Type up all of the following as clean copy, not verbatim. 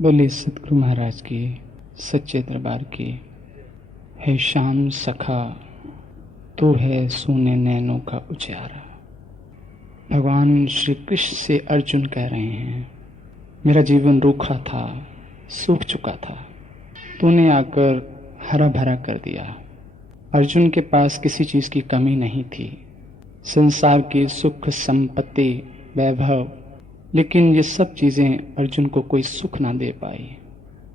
बोले सतगुरु महाराज की, सच्चे दरबार की। है शाम सखा, तू है सोने नैनों का उजियारा। भगवान श्री कृष्ण से अर्जुन कह रहे हैं, मेरा जीवन रूखा था, सूख चुका था, तूने आकर हरा भरा कर दिया। अर्जुन के पास किसी चीज की कमी नहीं थी, संसार की सुख, संपत्ति, वैभव, लेकिन ये सब चीजें अर्जुन को कोई सुख ना दे पाई,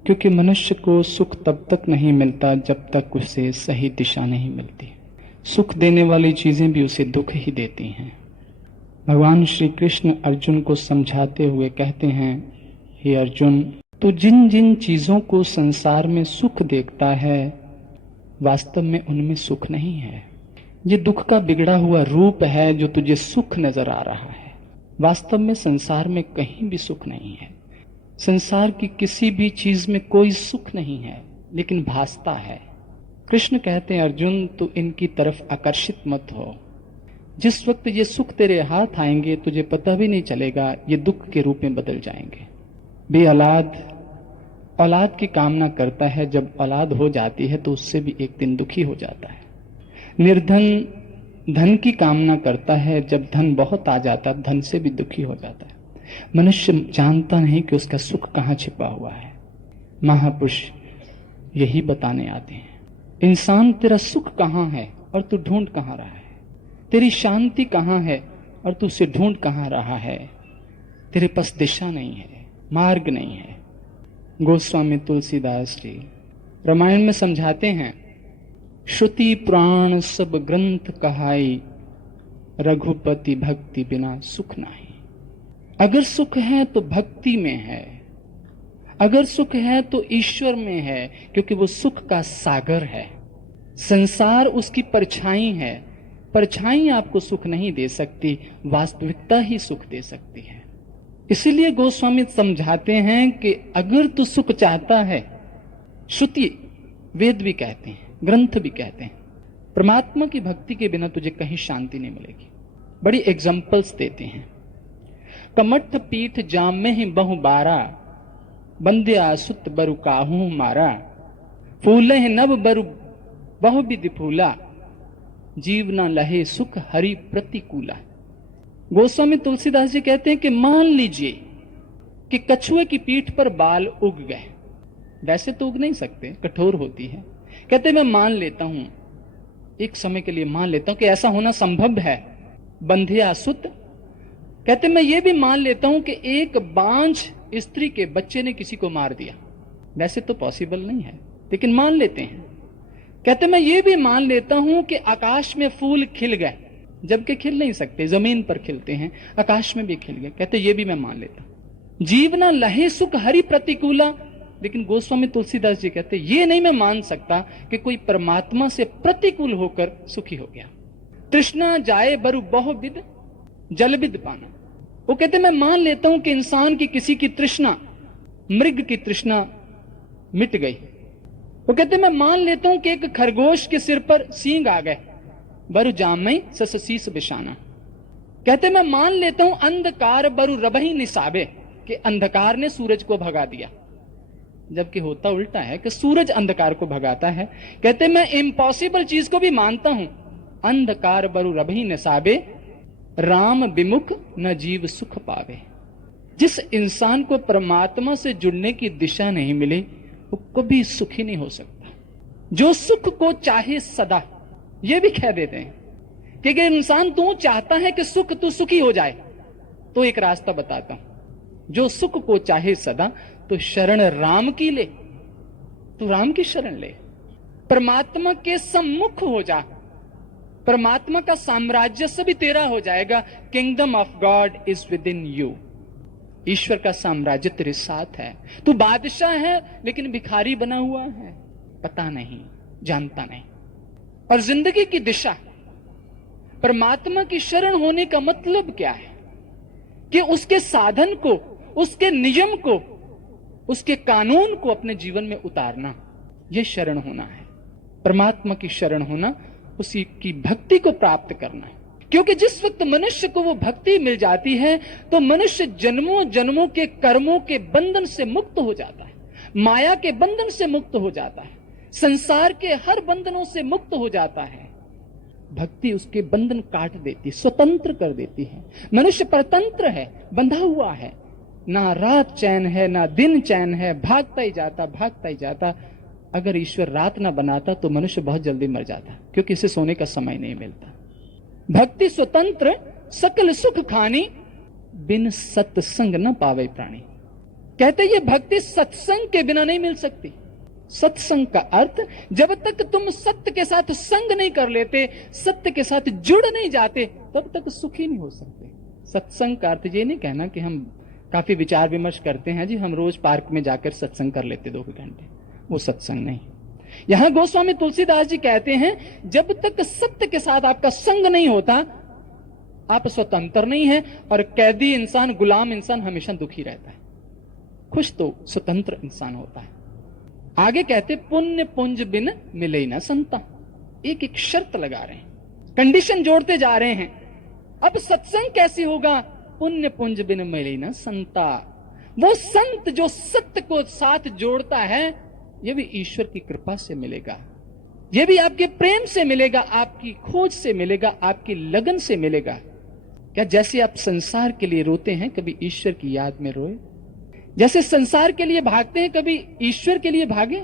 क्योंकि मनुष्य को सुख तब तक नहीं मिलता जब तक उसे सही दिशा नहीं मिलती। सुख देने वाली चीजें भी उसे दुख ही देती हैं। भगवान श्री कृष्ण अर्जुन को समझाते हुए कहते हैं, हे अर्जुन, तो जिन जिन चीजों को संसार में सुख देखता है, वास्तव में उनमें सुख नहीं है। ये दुख का बिगड़ा हुआ रूप है जो तुझे सुख नजर आ रहा है। वास्तव में संसार में कहीं भी सुख नहीं है। संसार की किसी भी चीज में कोई सुख नहीं है, लेकिन भासता है। कृष्ण कहते हैं, अर्जुन, तू इनकी तरफ आकर्षित मत हो। जिस वक्त ये सुख तेरे हाथ आएंगे, तुझे पता भी नहीं चलेगा, ये दुख के रूप में बदल जाएंगे। बे औलाद की कामना करता है, जब औलाद हो जाती है तो उससे भी एक दिन दुखी हो जाता है। निर्धन धन की कामना करता है, जब धन बहुत आ जाता है धन से भी दुखी हो जाता है। मनुष्य जानता नहीं कि उसका सुख कहाँ छिपा हुआ है। महापुरुष यही बताने आते हैं, इंसान, तेरा सुख कहाँ है और तू ढूंढ कहाँ रहा है? तेरी शांति कहाँ है और तू उसे ढूंढ कहाँ रहा है? तेरे पास दिशा नहीं है, मार्ग नहीं है। गोस्वामी तुलसीदास जी रामायण में समझाते हैं, श्रुति पुराण सब ग्रंथ कहाई, रघुपति भक्ति बिना सुख नाही। अगर सुख है तो भक्ति में है, अगर सुख है तो ईश्वर में है, क्योंकि वो सुख का सागर है। संसार उसकी परछाई है। परछाई आपको सुख नहीं दे सकती, वास्तविकता ही सुख दे सकती है। इसीलिए गोस्वामी समझाते हैं कि अगर तू सुख चाहता है, श्रुति, वेद भी कहते हैं, ग्रंथ भी कहते हैं, परमात्मा की भक्ति के बिना तुझे कहीं शांति नहीं मिलेगी। बड़ी एग्जाम्पल्स देते हैं। कमठ पीठ जाम में ही बहु बारा, बंध्या सुत बरु काहू मारा। फूले नभ बरु बहु विधि फूला, जीव न लहे सुख हरि प्रतिकूला। गोस्वामी तुलसीदास जी कहते हैं कि मान लीजिए कि कछुए की पीठ पर बाल उग गए। वैसे तो उग नहीं सकते, कठोर होती है। कहते मैं मान लेता हूं, एक समय के लिए मान लेता हूं कि ऐसा होना संभव है। बंध्या सुत, कहते मैं ये भी मान लेता हूं कि एक बांझ स्त्री के बच्चे ने किसी को मार दिया। वैसे तो पॉसिबल नहीं है, लेकिन मान लेते हैं। कहते मैं ये भी मान लेता हूं कि आकाश में फूल खिल गए, जबकि खिल नहीं सकते, जमीन पर खिलते हैं, आकाश में भी खिल गए। कहते ये भी मैं मान लेता हूं। जीव ना लहे सुख हरि प्रतिकूला, लेकिन गोस्वामी तुलसीदास जी कहते ये नहीं मैं मान सकता कि कोई परमात्मा से प्रतिकूल होकर सुखी हो गया। तृष्णा जाए बरु बहुविध जलविद पाना। वो कहते मैं मान लेता हूं कि इंसान की किसी की तृष्णा, मृग की तृष्णा मिट गई। वो कहते मैं मान लेता हूं कि एक खरगोश के सिर पर सींग आ गए, बरु जामई ससीस बिशाना। कहते मैं मान लेता हूं अंधकार बरु रबही निसाबे, कि अंधकार ने सूरज को भगा दिया, जबकि होता उल्टा है कि सूरज अंधकार को भगाता है। कहते मैं इम्पॉसिबल चीज को भी मानता हूं, अंधकार बरु रबही निसाबे, राम विमुख न जीव सुख पावे। जिस इंसान को परमात्मा से जुड़ने की दिशा नहीं मिली, वो कभी सुखी नहीं हो सकता। जो सुख को चाहे सदा, ये भी कह देते हैं कि अगर इंसान तू चाहता है कि सुख तू सुखी हो जाए, तो एक रास्ता बताता हूं। जो सुख को चाहे सदा, तो शरण राम की ले, तू राम की शरण ले, परमात्मा के सम्मुख हो जा, परमात्मा का साम्राज्य सभी तेरा हो जाएगा। Kingdom of God is within you. ईश्वर का साम्राज्य तेरे साथ है। तू बादशाह है, लेकिन भिखारी बना हुआ है, पता नहीं, जानता नहीं। और जिंदगी की दिशा, परमात्मा की शरण होने का मतलब क्या है? कि उसके साधन को, उसके नियम को, उसके कानून को अपने जीवन में उतारना, यह शरण होना है। परमात्मा की शरण होना, उसी की भक्ति को प्राप्त करना है। क्योंकि जिस वक्त मनुष्य को वो भक्ति मिल जाती है तो मनुष्य जन्मों जन्मों के कर्मों के बंधन से मुक्त हो जाता है, माया के बंधन से मुक्त हो जाता है, संसार के हर बंधनों से मुक्त हो जाता है। भक्ति उसके बंधन काट देती, स्वतंत्र कर देती है। मनुष्य परतंत्र है, बंधा हुआ है, ना रात चैन है ना दिन चैन है, भागता ही जाता भागता ही जाता। अगर ईश्वर रात ना बनाता तो मनुष्य बहुत जल्दी मर जाता, क्योंकि इसे सोने का समय नहीं मिलता। भक्ति स्वतंत्र सकल सुख खानी, बिन सत्संग न पावे प्राणी। कहते ये भक्ति सत्संग के बिना नहीं मिल सकती। सत्संग का अर्थ, जब तक तुम सत्य के साथ संग नहीं कर लेते, सत्य के साथ जुड़ नहीं जाते, तब तक सुखी नहीं हो सकते। सत्संग का अर्थ ये नहीं कहना कि हम काफी विचार विमर्श करते हैं जी, हम रोज पार्क में जाकर सत्संग कर लेते 2 घंटे, वो सत्संग नहीं। यहां गोस्वामी तुलसीदास जी कहते हैं, जब तक सत्य के साथ आपका संग नहीं होता, आप स्वतंत्र नहीं है, और कैदी इंसान, गुलाम इंसान हमेशा दुखी रहता है। खुश तो स्वतंत्र इंसान होता है। आगे कहते, पुण्य पुंज बिन मिले न संता। एक एक शर्त लगा रहे हैं, कंडीशन जोड़ते जा रहे हैं। अब सत्संग कैसे होगा? पुण्य पुंज बिन मिले न संता। वो संत जो सत्य को साथ जोड़ता है, ये भी ईश्वर की कृपा से मिलेगा, ये भी आपके प्रेम से मिलेगा, आपकी खोज से मिलेगा, आपकी लगन से मिलेगा। क्या जैसे आप संसार के लिए रोते हैं, कभी ईश्वर की याद में रोए? जैसे संसार के लिए भागते हैं, कभी ईश्वर के लिए भागे?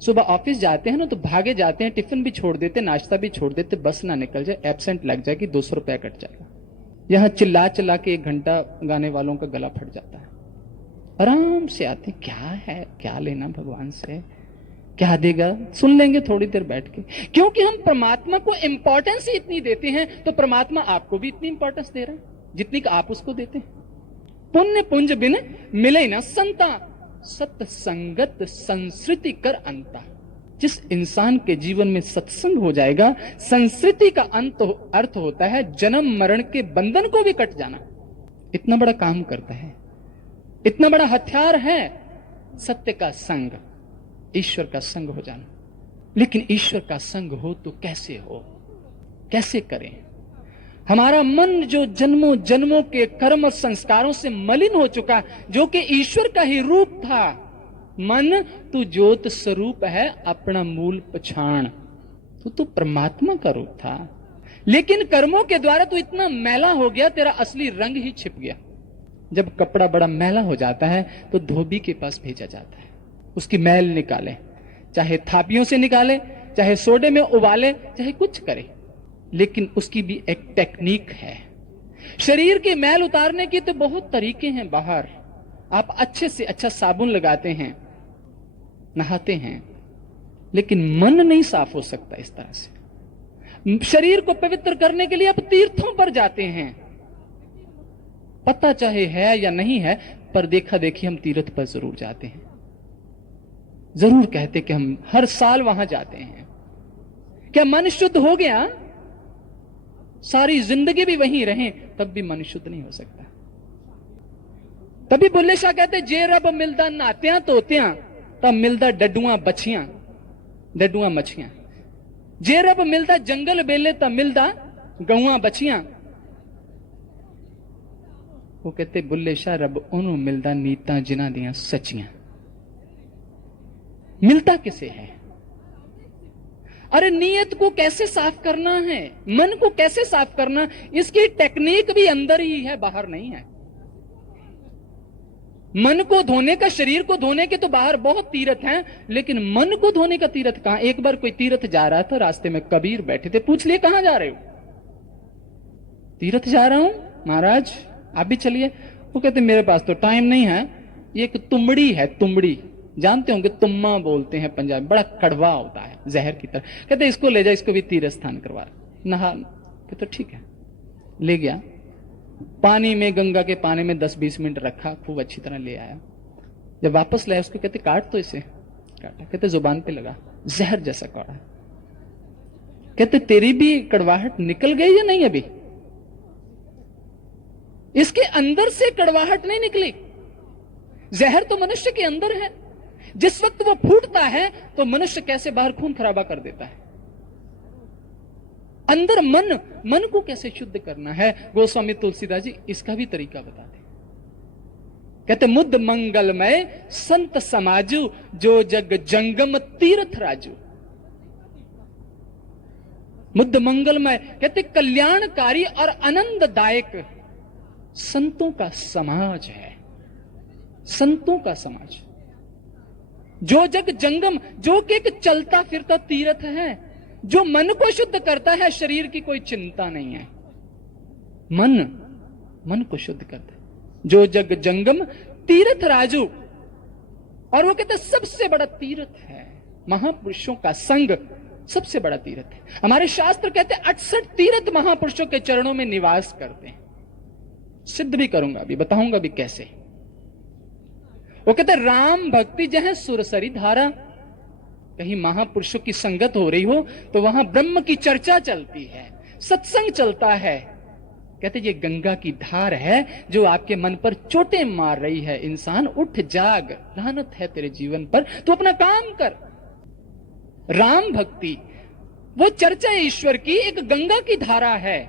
सुबह ऑफिस जाते हैं ना, तो भागे जाते हैं, टिफिन भी छोड़ देते, नाश्ता भी छोड़ देते, बस ना निकल जाए, एब्सेंट लग जाए कि 200 रुपया कट जाएगा। यहां चिल्ला चिल्ला के 1 घंटा गाने वालों का गला फट जाता है। आराम से आते, क्या है, क्या लेना भगवान से, क्या देगा, सुन लेंगे थोड़ी देर बैठ के। क्योंकि हम परमात्मा को इंपॉर्टेंस ही इतनी देते हैं, तो परमात्मा आपको भी इतनी इंपॉर्टेंस दे रहा है जितनी कि आप उसको देते हैं। पुण्य पुंज बिन मिले न संता, सत संगत संस्कृति कर अंता। जिस इंसान के जीवन में सत्संग हो जाएगा, संस्कृति का अर्थ होता है जन्म मरण के बंधन को भी कट जाना। इतना बड़ा काम करता है, इतना बड़ा हथियार है सत्य का संग, ईश्वर का संग हो जाना। लेकिन ईश्वर का संग हो तो कैसे हो, कैसे करें? हमारा मन जो जन्मों जन्मों के कर्म संस्कारों से मलिन हो चुका, जो कि ईश्वर का ही रूप था। मन तू ज्योत स्वरूप है, अपना मूल पछाण। तो परमात्मा का रूप था, लेकिन कर्मों के द्वारा तू इतना मैला हो गया, तेरा असली रंग ही छिप गया। जब कपड़ा बड़ा मैला हो जाता है तो धोबी के पास भेजा जाता है, उसकी मैल निकाले, चाहे थापियों से निकाले, चाहे सोडे में उबाले, चाहे कुछ करे, लेकिन उसकी भी एक टेक्निक है। शरीर की मैल उतारने की तो बहुत तरीके हैं बाहर। आप अच्छे से अच्छा साबुन लगाते हैं, नहाते हैं, लेकिन मन नहीं साफ हो सकता इस तरह से। शरीर को पवित्र करने के लिए आप तीर्थों पर जाते हैं, पता चाहे है या नहीं है, पर देखा देखी हम तीर्थ पर जरूर जाते हैं, जरूर कहते कि हम हर साल वहां जाते हैं। क्या मन शुद्ध हो गया? सारी जिंदगी भी वहीं रहें तब भी मन शुद्ध नहीं हो सकता। तभी बुल्ले शाह कहते, जे रब मिलदा नात्या तोत्या, तब मिलदा डडुआ बछियां, डडुआ मछियां। जे रब मिलदा जंगल बेले, तब मिलदा गौआ बछियां। वो कहते, बुल्ले शाह रब ओनू मिलदा नीता जिन्हां दियां सचियां। मिलता किसे है? अरे नीयत को कैसे साफ करना है, मन को कैसे साफ करना, इसकी टेक्निक भी अंदर ही है, बाहर नहीं है। मन को धोने का, शरीर को धोने के तो बाहर बहुत तीर्थ हैं, लेकिन मन को धोने का तीर्थ कहां? एक बार कोई तीर्थ जा रहा था, रास्ते में कबीर बैठे थे, पूछ लिए कहां जा रहे हो? तीर्थ जा रहा हूं महाराज, आप भी चलिए। वो कहते मेरे पास तो टाइम नहीं है। ये एक तुमड़ी है, तुमड़ी जानते होंगे, तुम्मा बोलते हैं पंजाबी, बड़ा कड़वा होता है, जहर की तरह। कहते इसको ले जा, इसको भी तीर्थ स्थान करवा नहा। तो ठीक है, ले गया, पानी में, गंगा के पानी में 10-20 मिनट रखा, खूब अच्छी तरह ले आया। जब वापस लाया उसको कहते काट तो इसे, काटा, कहते जुबान पे लगा, जहर जैसा कौड़ा। कहते तेरी भी कड़वाहट निकल गई या नहीं? अभी इसके अंदर से कड़वाहट नहीं निकली। जहर तो मनुष्य के अंदर है, जिस वक्त वो फूटता है तो मनुष्य कैसे बाहर खून खराबा कर देता है। अंदर मन को कैसे शुद्ध करना है, गोस्वामी तुलसीदास जी इसका भी तरीका बताते हैं। कहते मुद्द मंगलमय संत समाजु, जो जग जंगम तीर्थ राजू। मुद्द मंगलमय कहते कल्याणकारी और आनंददायक संतों का समाज है, संतों का समाज। जो जग जंगम, जो कि एक चलता फिरता तीर्थ है, जो मन को शुद्ध करता है, शरीर की कोई चिंता नहीं है, मन को शुद्ध करता है। जो जग जंगम तीर्थ राजू, और वो कहते सबसे बड़ा तीर्थ है महापुरुषों का संग, सबसे बड़ा तीर्थ है। हमारे शास्त्र कहते 68 तीर्थ महापुरुषों के चरणों में निवास करते हैं। सिद्ध भी करूंगा, अभी बताऊंगा भी कैसे। वो कहते राम भक्ति जहां सुरसरी धारा, कहीं महापुरुषों की संगत हो रही हो तो वहां ब्रह्म की चर्चा चलती है, सत्संग चलता है। कहते ये गंगा की धार है जो आपके मन पर चोटें मार रही है। इंसान उठ जाग, लानत है तेरे जीवन पर, तू अपना काम कर। राम भक्ति वो चर्चा ईश्वर की एक गंगा की धारा है।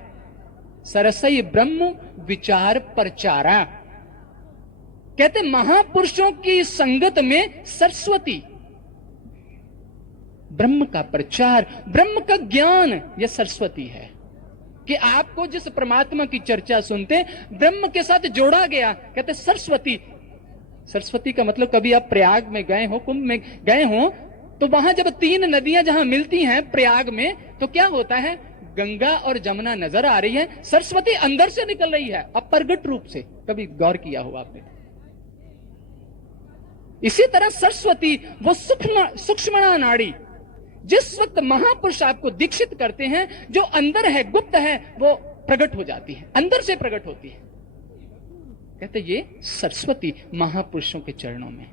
सरसई ब्रह्म विचार प्रचारा, कहते महापुरुषों की संगत में सरस्वती, ब्रह्म का प्रचार, ब्रह्म का ज्ञान, यह सरस्वती है। कि आपको जिस परमात्मा की चर्चा सुनते ब्रह्म के साथ जोड़ा गया, कहते सरस्वती। सरस्वती का मतलब कभी आप प्रयाग में गए हो, कुंभ में गए हो, तो वहां जब 3 नदियां जहां मिलती हैं प्रयाग में, तो क्या होता है, गंगा और जमुना नजर आ रही है, सरस्वती अंदर से निकल रही है अप्रगट रूप से। कभी गौर किया हो आपने? इसी तरह सरस्वती वो सूक्ष्म नाड़ी, जिस वक्त महापुरुष आपको दीक्षित करते हैं, जो अंदर है, गुप्त है, वो प्रकट हो जाती है, अंदर से प्रकट होती है। कहते ये सरस्वती महापुरुषों के चरणों में।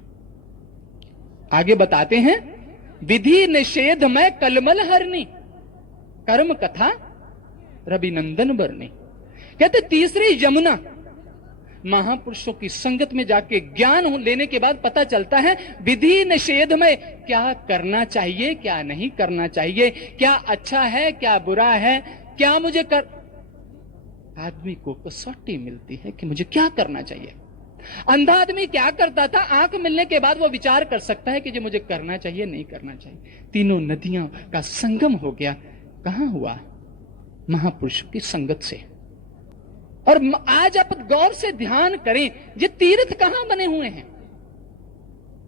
आगे बताते हैं, विधि निषेध में कलमल हरनी, कर्म कथा रविनंदन बरनी। कहते तीसरी यमुना, महापुरुषों की संगत में जाके ज्ञान लेने के बाद पता चलता है विधि निषेध में क्या करना चाहिए, क्या नहीं करना चाहिए, क्या अच्छा है, क्या बुरा है, क्या मुझे कर। आदमी को कसौटी मिलती है कि मुझे क्या करना चाहिए। अंधा आदमी क्या करता था, आंख मिलने के बाद वो विचार कर सकता है कि जो मुझे करना चाहिए, नहीं करना चाहिए। तीनों नदियों का संगम हो गया। कहां हुआ? महापुरुषों की संगत से। और आज आप गौर से ध्यान करें, ये तीर्थ कहां बने हुए हैं,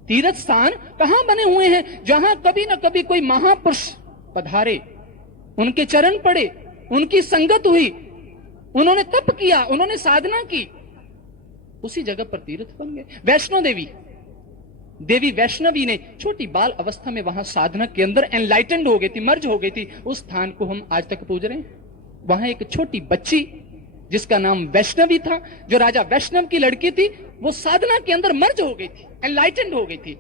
तीर्थ स्थान कहां बने हुए हैं, जहां कभी ना कभी कोई महापुरुष पधारे, उनके चरण पड़े, उनकी संगत हुई, उन्होंने तप किया, उन्होंने साधना की, उसी जगह पर तीर्थ बन गए। वैष्णो देवी वैष्णवी ने छोटी बाल अवस्था में वहां साधना के अंदर एनलाइटेंड हो गई थी, मर्ज हो गई थी। उस स्थान को हम आज तक पूज रहे हैं। वहां एक छोटी बच्ची जिसका नाम वैष्णवी था, जो राजा वैष्णव की लड़की थी, वो साधना के अंदर मर्ज हो गई थी, एनलाइटेंड हो गई थी,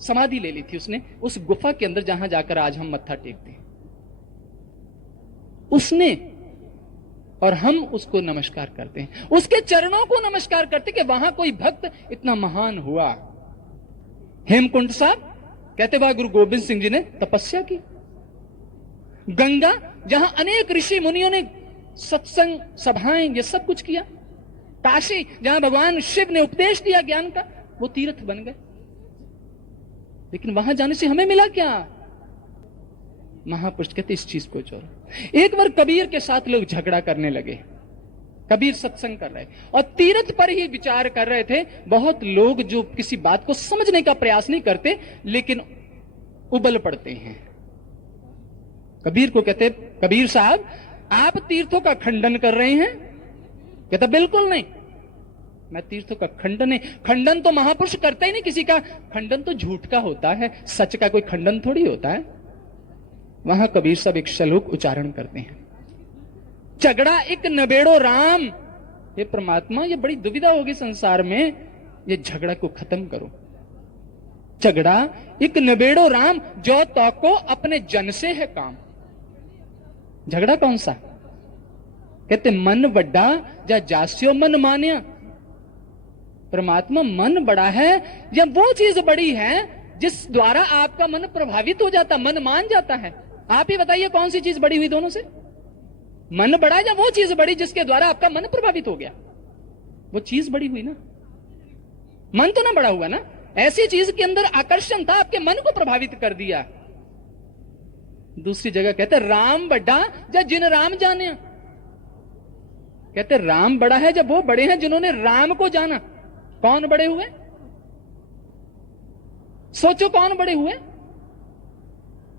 समाधि ले ली थी उसने उस गुफा के अंदर जहां जाकर आज हम मत्था टेकते हैं। उसने और हम उसको नमस्कार करते हैं, उसके चरणों को नमस्कार करते कि वहां कोई भक्त इतना महान हुआ। हेमकुंड साहब कहते वहां गुरु गोबिंद सिंह जी ने तपस्या की। गंगा जहां अनेक ऋषि मुनियों ने सत्संग सभाएं ये सब कुछ किया। काशी जहां भगवान शिव ने उपदेश दिया ज्ञान का, वो तीर्थ बन गए। लेकिन वहां जाने से हमें मिला क्या? महापुरुष कहते इस चीज को छोड़ो। एक बार कबीर के साथ लोग झगड़ा करने लगे। कबीर सत्संग कर रहे और तीर्थ पर ही विचार कर रहे थे। बहुत लोग जो किसी बात को समझने का प्रयास नहीं करते, लेकिन उबल पड़ते हैं। कबीर को कहते, कबीर साहब आप तीर्थों का खंडन कर रहे हैं? कहता बिल्कुल नहीं, मैं तीर्थों का खंडन नहीं। खंडन तो महापुरुष करते ही नहीं किसी का, खंडन तो झूठ का होता है, सच का कोई खंडन थोड़ी होता है। वहां कबीर साहब एक श्लोक उच्चारण करते हैं, झगड़ा एक नबेड़ो राम। ये परमात्मा, ये बड़ी दुविधा होगी संसार में, ये झगड़ा को खत्म करो। झगड़ा एक नबेड़ो राम, जो तो को अपने जन से है काम। झगड़ा कौन सा? कहते मन बड़ा या जास्यो मन मान्या। परमात्मा मन बड़ा है या वो चीज बड़ी है जिस द्वारा आपका मन प्रभावित हो जाता, मन मान जाता है। आप ही बताइए कौन सी चीज बड़ी हुई दोनों से? मन बड़ा या वो चीज बड़ी जिसके द्वारा आपका मन प्रभावित हो गया? वो चीज बड़ी हुई ना, मन तो ना बड़ा हुआ ना। ऐसी चीज के अंदर आकर्षण था, आपके मन को प्रभावित कर दिया। दूसरी जगह कहते राम बड़ा या जिन राम जाने। कहते राम बड़ा है जब वो बड़े हैं जिन्होंने राम को जाना। कौन बड़े हुए? सोचो कौन बड़े हुए?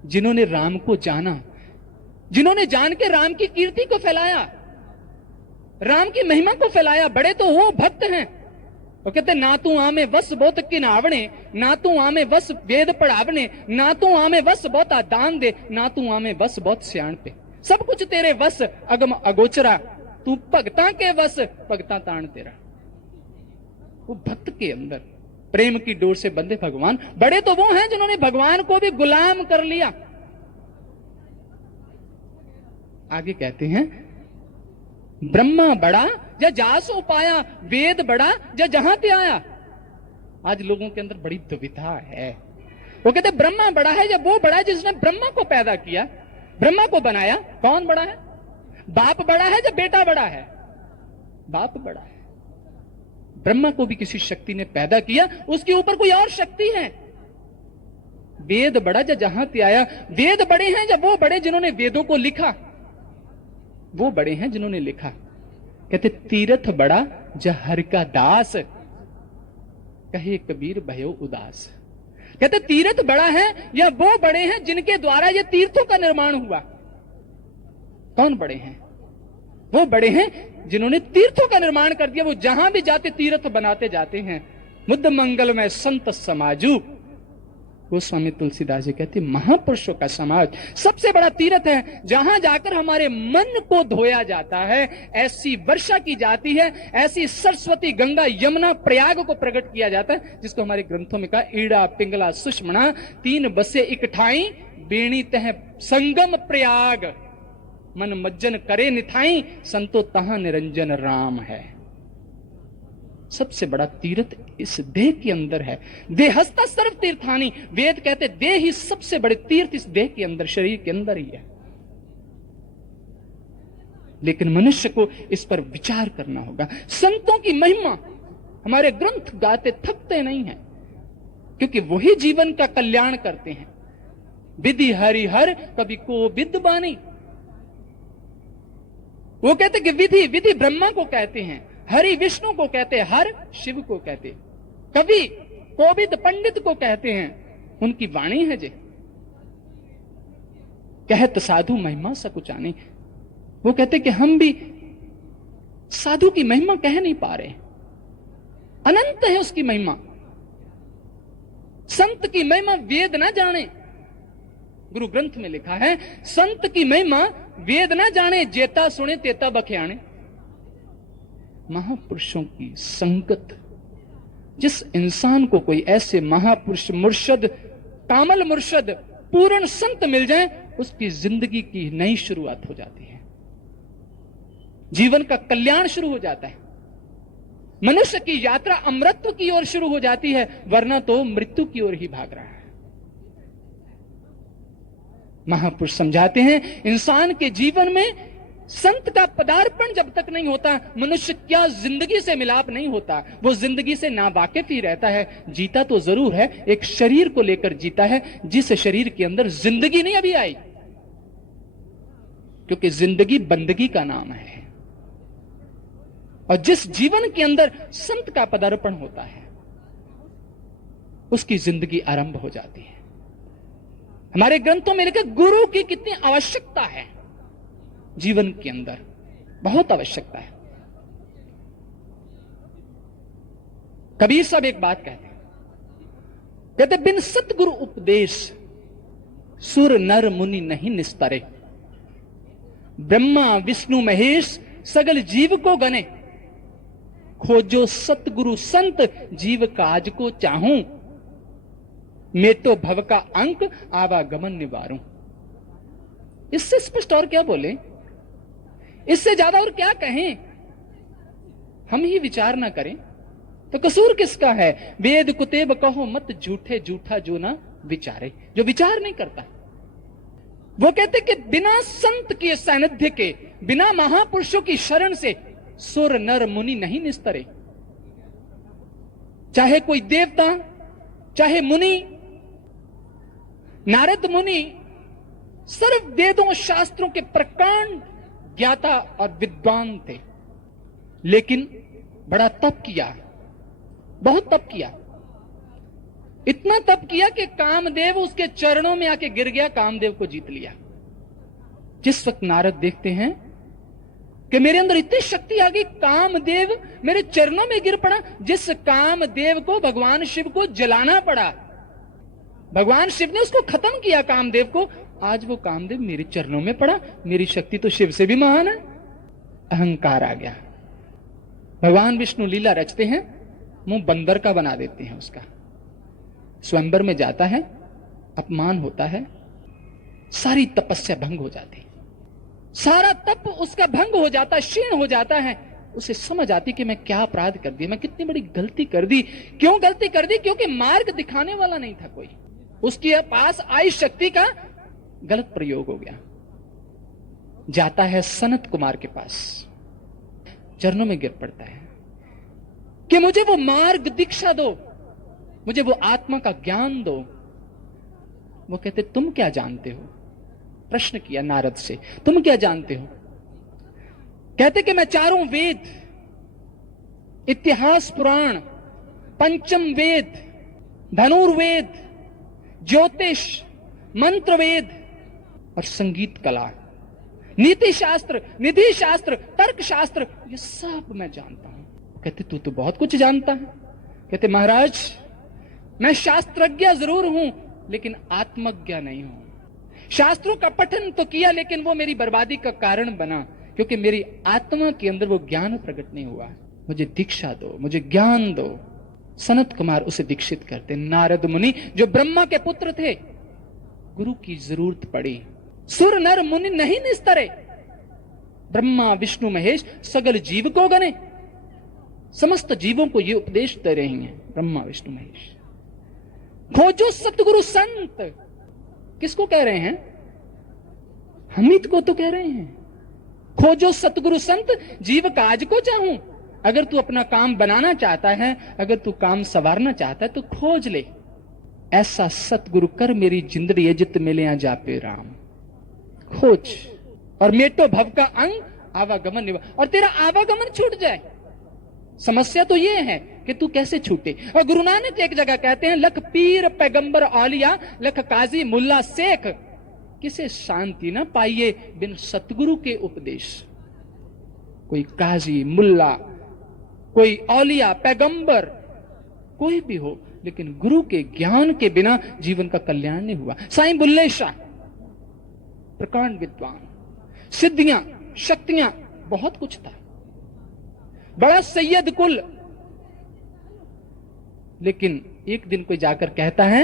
जिन्होंने राम को जाना, जिन्होंने जान के राम की कीर्ति को फैलाया, राम की महिमा को फैलाया। बड़े तो वो भक्त हैं। वो कहते ना तू आमे वस बहुत किनावणे, ना तू आमे वस वेद पढ़ावणे, ना तू आमे वस बहुता दान दे, ना तू आमे वस बहुत सियाण पे। सब कुछ तेरे वस अगम अगोचरा, तू भगता के वस भगता ताण तेरा। वो भक्त के अंदर प्रेम की डोर से बंधे भगवान। बड़े तो वो हैं जिन्होंने भगवान को भी गुलाम कर लिया। आगे कहते हैं ब्रह्मा बड़ा या जासो पाया, वेद बड़ा या जहां ते आया। आज लोगों के अंदर बड़ी दुविधा है। वो कहते ब्रह्मा बड़ा है या वो बड़ा है जिसने ब्रह्मा को पैदा किया, ब्रह्मा को बनाया। कौन बड़ा है? बाप बड़ा है या बेटा बड़ा है? बाप बड़ा है। ब्रह्मा को भी किसी शक्ति ने पैदा किया, उसके ऊपर कोई और शक्ति है। वेद बड़ा या जहां ते आया। वेद बड़े हैं या वो बड़े जिन्होंने वेदों को लिखा? वो बड़े हैं जिन्होंने लिखा। कहते तीर्थ बड़ा या हर का दास, कहे कबीर भयो उदास। कहते तीर्थ बड़ा है या वो बड़े हैं जिनके द्वारा ये तीर्थों का निर्माण हुआ। कौन बड़े हैं? वो बड़े हैं जिन्होंने तीर्थों का निर्माण कर दिया। वो जहां भी जाते तीर्थ बनाते जाते हैं। मुद्द मंगल में संत समाजू। गोस्वामी तुलसीदास जी कहते महापुरुषों का समाज सबसे बड़ा तीर्थ है, जहां जाकर हमारे मन को धोया जाता है। ऐसी वर्षा की जाती है, ऐसी सरस्वती गंगा यमुना प्रयाग को प्रकट किया जाता है, जिसको हमारे ग्रंथों में कहा ईड़ा पिंगला सुषमणा तीन बसे इकठाई, बेणी तह संगम प्रयाग, मन मज्जन करे निथाई, संतो तहां निरंजन राम है। सबसे बड़ा तीर्थ इस देह के अंदर है। देहस्ता सर्व तीर्थानी। वेद कहते देह ही सबसे बड़े तीर्थ इस देह के अंदर, शरीर के अंदर ही है। लेकिन मनुष्य को इस पर विचार करना होगा। संतों की महिमा हमारे ग्रंथ गाते थकते नहीं हैं, क्योंकि वही जीवन का कल्याण करते हैं। विधि हरिहर कभी को विद बानी। वो कहते कि विधि, विधि ब्रह्मा को कहते हैं, हरि विष्णु को कहते हैं, हर शिव को कहते, कवि कोविद पंडित को कहते हैं। उनकी वाणी है जे कहत साधु महिमा सकुचानी। वो कहते कि हम भी साधु की महिमा कह नहीं पा रहे, अनंत है उसकी महिमा। संत की महिमा वेद ना जाने। गुरु ग्रंथ में लिखा है संत की महिमा वेद ना जाने, जेता सुने तेता बख्याने। महापुरुषों की संगत, जिस इंसान को कोई ऐसे महापुरुष मुर्शद, कामल मुर्शद, पूर्ण संत मिल जाए, उसकी जिंदगी की नई शुरुआत हो जाती है, जीवन का कल्याण शुरू हो जाता है। मनुष्य की यात्रा अमृतत्व की ओर शुरू हो जाती है, वरना तो मृत्यु की ओर ही भाग रहा है। महापुरुष समझाते हैं इंसान के जीवन में संत का पदार्पण जब तक नहीं होता, मनुष्य क्या जिंदगी से मिलाप नहीं होता। वो जिंदगी से नावाकिफ ही रहता है। जीता तो जरूर है, एक शरीर को लेकर जीता है, जिस शरीर के अंदर जिंदगी नहीं अभी आई, क्योंकि जिंदगी बंदगी का नाम है। और जिस जीवन के अंदर संत का पदार्पण होता है, उसकी जिंदगी आरंभ हो जाती है। हमारे ग्रंथों में लिखा गुरु की कितनी आवश्यकता है जीवन के अंदर, बहुत आवश्यकता है। कबीर साहब एक बात कहते बिन सतगुरु उपदेश सुर नर मुनि नहीं निस्तरे। ब्रह्मा विष्णु महेश सगल जीव को गने, खोजो सतगुरु संत जीव काज को चाहूं। मेटो भव का अंक आवागमन निवारूं। इससे स्पष्ट और क्या बोले, इससे ज्यादा और क्या कहें। हम ही विचार ना करें तो कसूर किसका है। वेद कुतेब कहो मत झूठे, झूठा जो ना विचारे। जो विचार नहीं करता, वो कहते कि बिना संत के सानिध्य के, बिना महापुरुषों की शरण से सुर नर मुनि नहीं निस्तरे। चाहे कोई देवता, चाहे मुनि, नारद मुनि सर्व वेदों शास्त्रों के प्रकांड ज्ञाता और विद्वान थे, लेकिन बड़ा तप किया, बहुत तप किया। इतना तप किया कि कामदेव उसके चरणों में आके गिर गया, कामदेव को जीत लिया। जिस वक्त नारद देखते हैं कि मेरे अंदर इतनी शक्ति आ गई, कामदेव मेरे चरणों में गिर पड़ा, जिस कामदेव को भगवान शिव को जलाना पड़ा, भगवान शिव ने उसको खत्म किया कामदेव को, आज वो कामदेव मेरे चरणों में पड़ा, मेरी शक्ति तो शिव से भी महान है। अहंकार आ गया। भगवान विष्णु लीला रचते हैं, मुंह बंदर का बना देते हैं उसका, स्वयंवर में जाता है, अपमान होता है, सारी तपस्या भंग हो जाती, सारा तप उसका भंग हो जाता, क्षीण हो जाता है। उसे समझ आती कि मैं क्या अपराध कर दिया, मैं कितनी बड़ी गलती कर दी। क्यों गलती कर दी? क्योंकि मार्ग दिखाने वाला नहीं था कोई, उसके पास आई शक्ति का गलत प्रयोग हो गया। जाता है सनत कुमार के पास, चरणों में गिर पड़ता है कि मुझे वो मार्ग दीक्षा दो, मुझे वो आत्मा का ज्ञान दो। वो कहते तुम क्या जानते हो? प्रश्न किया नारद से, तुम क्या जानते हो? कहते कि मैं चारों वेद, इतिहास पुराण, पंचम वेद, धनुर्वेद, ज्योतिष, मंत्र वेद और संगीत कला, नीति शास्त्र, निधि शास्त्र, तर्क शास्त्र, ये सब मैं जानता हूं। कहते तू तो बहुत कुछ जानता है। कहते महाराज मैं शास्त्रज्ञ जरूर हूं, लेकिन आत्मज्ञ नहीं हूं। शास्त्रों का पठन तो किया, लेकिन वो मेरी बर्बादी का कारण बना, क्योंकि मेरी आत्मा के अंदर वो ज्ञान प्रकट नहीं हुआ। मुझे दीक्षा दो, मुझे ज्ञान दो। सनत कुमार उसे दीक्षित करते। नारद मुनि जो ब्रह्मा के पुत्र थे, गुरु की जरूरत पड़ी। सुर नर मुनि नहीं निस्तरे, ब्रह्मा विष्णु महेश सगल जीव को गने, समस्त जीवों को ये उपदेश दे रहे हैं ब्रह्मा विष्णु महेश। खोजो सतगुरु संत, किसको कह रहे हैं? हमित को तो कह रहे हैं। खोजो सतगुरु संत, जीव काज को चाहूं। अगर तू अपना काम बनाना चाहता है, अगर तू काम संवारना चाहता है, तो खोज ले ऐसा सतगुरु कर मेरी जिंदड़ी जित मिले आ जापे राम। खोज और मेटो भव का अंग आवागमन निवा, और तेरा आवागमन छूट जाए। समस्या तो ये है कि तू कैसे छूटे। और गुरु नानक एक जगह कहते हैं, लख पीर पैगंबर औलिया, लख काजी मुल्ला शेख, किसे शांति ना पाइए बिन सतगुरु के उपदेश। कोई काजी मुल्ला, कोई औलिया, पैगंबर, कोई भी हो, लेकिन गुरु के ज्ञान के बिना जीवन का कल्याण नहीं हुआ। साईं बुल्ले शाह प्रकांड विद्वान, सिद्धियां, शक्तियां, बहुत कुछ था, बड़ा सैयद कुल। लेकिन एक दिन कोई जाकर कहता है,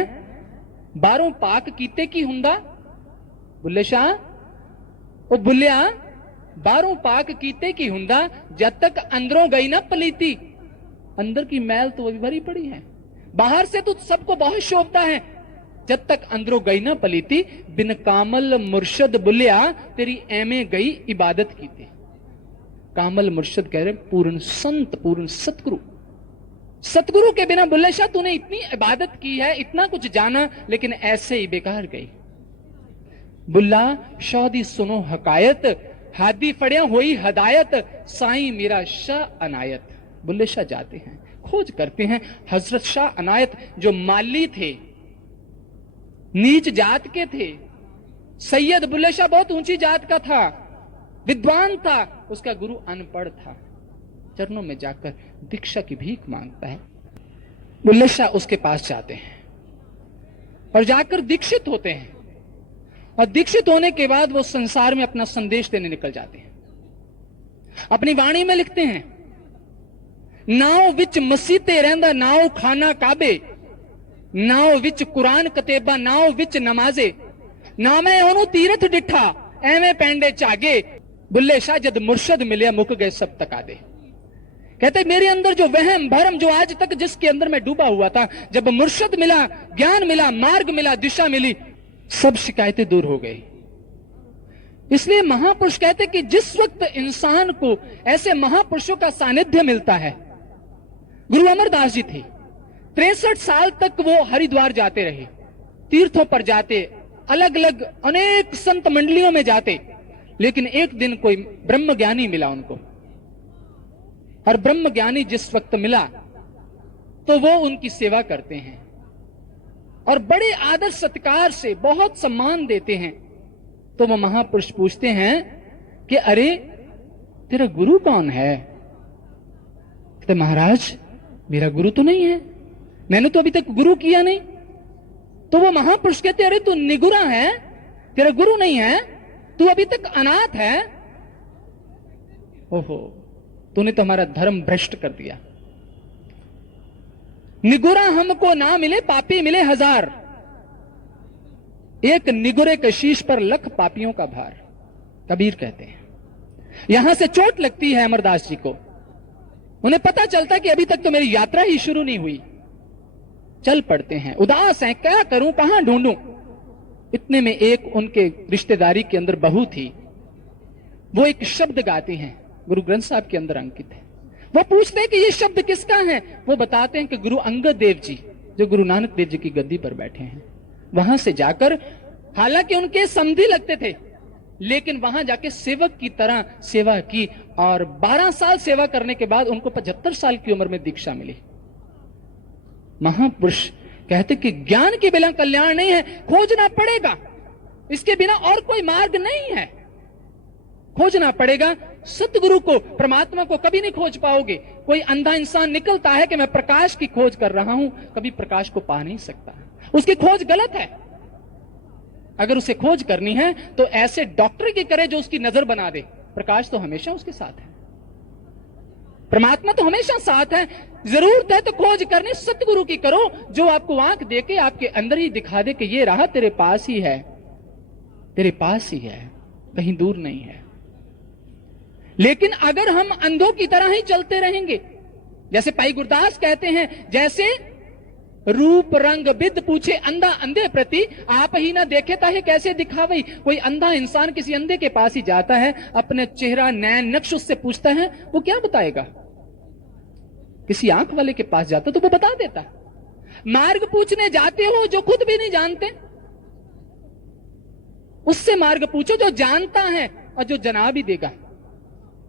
12 पाक कीते की हुंदा। बुल्ले शाह, ओ बुल्लिया, 12 पाक कीते की हुंदा, जब तक अंदरों गई ना पलीती। अंदर की मैल तो अभी भरी पड़ी है, बाहर से तो सबको बहुत शोभता है, जब तक अंदरों गई ना पलीती। बिन कामल मुर्शद बुल्लिया, तेरी एमे गई इबादत कीते। कामल मुर्शद कह रहे पूर्ण संत, पूर्ण सतगुरु। सतगुरु के बिना बुल्ले शाह तूने इतनी इबादत की है, इतना कुछ जाना, लेकिन ऐसे ही बेकार गई। बुल्ला शौदी सुनो हकायत, हादी फड़िया हुई हदायत, साईं मेरा शाह अनायत। बुल्ले शाह जाते हैं, खोज करते हैं। हजरत शाह अनायत जो माली थे, नीच जात के थे। सैयद बुल्ले शाह बहुत ऊंची जात का था, विद्वान था, उसका गुरु अनपढ़ था। चरणों में जाकर दीक्षा की भीख मांगता है। बुल्ले शाह उसके पास जाते हैं और जाकर दीक्षित होते हैं। और दीक्षित होने के बाद वो संसार में अपना संदेश देने निकल जाते हैं। अपनी वाणी में लिखते हैं, नाव विच मसीते रहंदा, नाव खाना काबे, नाव विच कुरान कतेबा, नाव विच नमाजे, ना मैं ओनू तीरथ डिठा, एवें पैंडे चागे। बुल्ले शाह जद मुर्शद मिले मुक गए सब तकादे। कहते मेरे अंदर जो वहम भरम, जो आज तक जिसके अंदर मैं डूबा हुआ था, जब मुर्शद मिला, ज्ञान मिला, मार्ग मिला, दिशा मिली, सब शिकायतें दूर हो गई। इसलिए महापुरुष कहते कि जिस वक्त इंसान को ऐसे महापुरुषों का सानिध्य मिलता है, गुरु अमरदास जी थे, 63 साल तक वो हरिद्वार जाते रहे, तीर्थों पर जाते, अलग अलग अनेक संत मंडलियों में जाते, लेकिन एक दिन कोई ब्रह्म ज्ञानी मिला उनको। और ब्रह्म ज्ञानी जिस वक्त मिला तो वो उनकी सेवा करते हैं और बड़े आदर सत्कार से बहुत सम्मान देते हैं। तो वो महापुरुष पूछते हैं कि अरे तेरा गुरु कौन है? कहते महाराज मेरा गुरु तो नहीं है, मैंने तो अभी तक गुरु किया नहीं। तो वो महापुरुष कहते अरे तू निगुरा है, तेरा गुरु नहीं है, तू अभी तक अनाथ है। ओहो, तूने तो हमारा धर्म भ्रष्ट कर दिया। निगुरा हमको ना मिले, पापी मिले हजार, एक निगुरे के शीश पर लख पापियों का भार, कबीर कहते हैं। यहां से चोट लगती है अमरदास जी को। उन्हें पता चलता कि अभी तक तो मेरी यात्रा ही शुरू नहीं हुई। चल पड़ते हैं, उदास हैं, क्या करूं, कहां ढूंढूं। इतने में एक उनके रिश्तेदारी के अंदर बहू थी, वो एक शब्द गाती हैं, गुरु ग्रंथ साहब के अंदर अंकित है। वो पूछते हैं कि ये शब्द किसका है? वो बताते हैं कि गुरु अंगद देव जी, जो गुरु नानक देव जी की गद्दी पर बैठे हैं, वहां से जाकर, हालांकि उनके समधी लगते थे, लेकिन वहां जाके सेवक की तरह सेवा की और 12 साल सेवा करने के बाद उनको 75 साल की उम्र में दीक्षा मिली। महापुरुष कहते कि ज्ञान के बिना कल्याण नहीं है, खोजना पड़ेगा, इसके बिना और कोई मार्ग नहीं है, खोजना पड़ेगा। सतगुरु को, परमात्मा को कभी नहीं खोज पाओगे। कोई अंधा इंसान निकलता है कि मैं प्रकाश की खोज कर रहा हूं, कभी प्रकाश को पा नहीं सकता, उसकी खोज गलत है। अगर उसे खोज करनी है तो ऐसे डॉक्टर की करे जो उसकी नजर बना दे। प्रकाश तो हमेशा उसके साथ है, परमात्मा तो हमेशा साथ है। जरूरत है तो खोज करनी सतगुरु की करो, जो आपको आंख देके आपके अंदर ही दिखा दे कि ये राह तेरे पास ही है, तेरे पास ही है, कहीं दूर नहीं है। लेकिन अगर हम अंधों की तरह ही चलते रहेंगे, जैसे भाई गुरदास कहते हैं, जैसे रूप रंग बिद पूछे अंधा अंधे प्रति, आप ही ना देखे ताहे कैसे दिखावई। कोई अंधा इंसान किसी अंधे के पास ही जाता है, अपने चेहरा नैन नक्श उससे पूछता है, वो क्या बताएगा? किसी आंख वाले के पास जाता तो वो बता देता। मार्ग पूछने जाते हो जो खुद भी नहीं जानते, उससे मार्ग पूछो जो जानता है और जो जना भी देगा।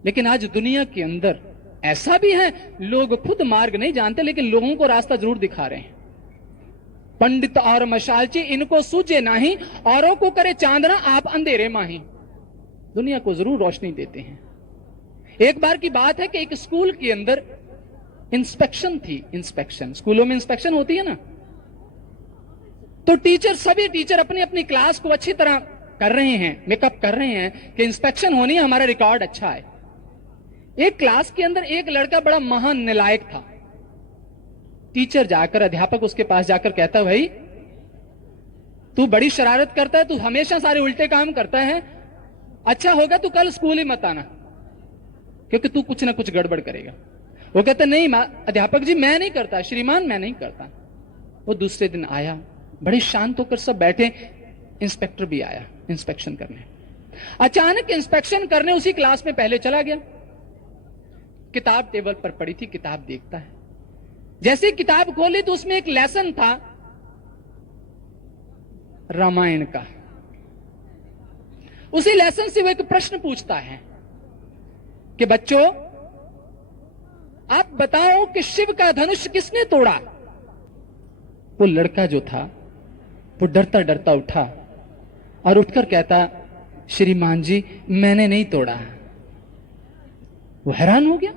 लेकिन आज दुनिया के अंदर ऐसा भी है, लोग खुद मार्ग नहीं जानते लेकिन लोगों को रास्ता जरूर दिखा रहे हैं। पंडित और मशालची इनको सूझे नहीं, औरों को करे चांदना आप अंधेरे माही। दुनिया को जरूर रोशनी देते हैं। एक बार की बात है कि एक स्कूल के अंदर इंस्पेक्शन थी। इंस्पेक्शन, स्कूलों में इंस्पेक्शन होती है ना, तो टीचर, सभी टीचर अपनी अपनी क्लास को अच्छी तरह कर रहे हैं, मेकअप कर रहे हैं कि इंस्पेक्शन होनी है, हमारा रिकॉर्ड अच्छा है। एक क्लास के अंदर एक लड़का बड़ा महान नालायक था। टीचर जाकर, अध्यापक उसके पास जाकर कहता, भाई तू बड़ी शरारत करता है, तू हमेशा सारे उल्टे काम करता है, अच्छा होगा तू कल स्कूल ही मत आना, क्योंकि तू कुछ ना कुछ गड़बड़ करेगा। वो कहता, नहीं अध्यापक जी मैं नहीं करता, श्रीमान मैं नहीं करता। वो दूसरे दिन आया, बड़े शांत होकर सब बैठे, इंस्पेक्टर भी आया इंस्पेक्शन करने। अचानक इंस्पेक्शन करने उसी क्लास में पहले चला गया। किताब टेबल पर पड़ी थी, किताब देखता है। जैसे किताब खोली तो उसमें एक लेसन था रामायण का। उसी लेसन से वो एक प्रश्न पूछता है कि बच्चों आप बताओ कि शिव का धनुष किसने तोड़ा? वो लड़का जो था वो डरता डरता उठा और उठकर कहता, श्रीमान जी मैंने नहीं तोड़ा। वो हैरान हो गया,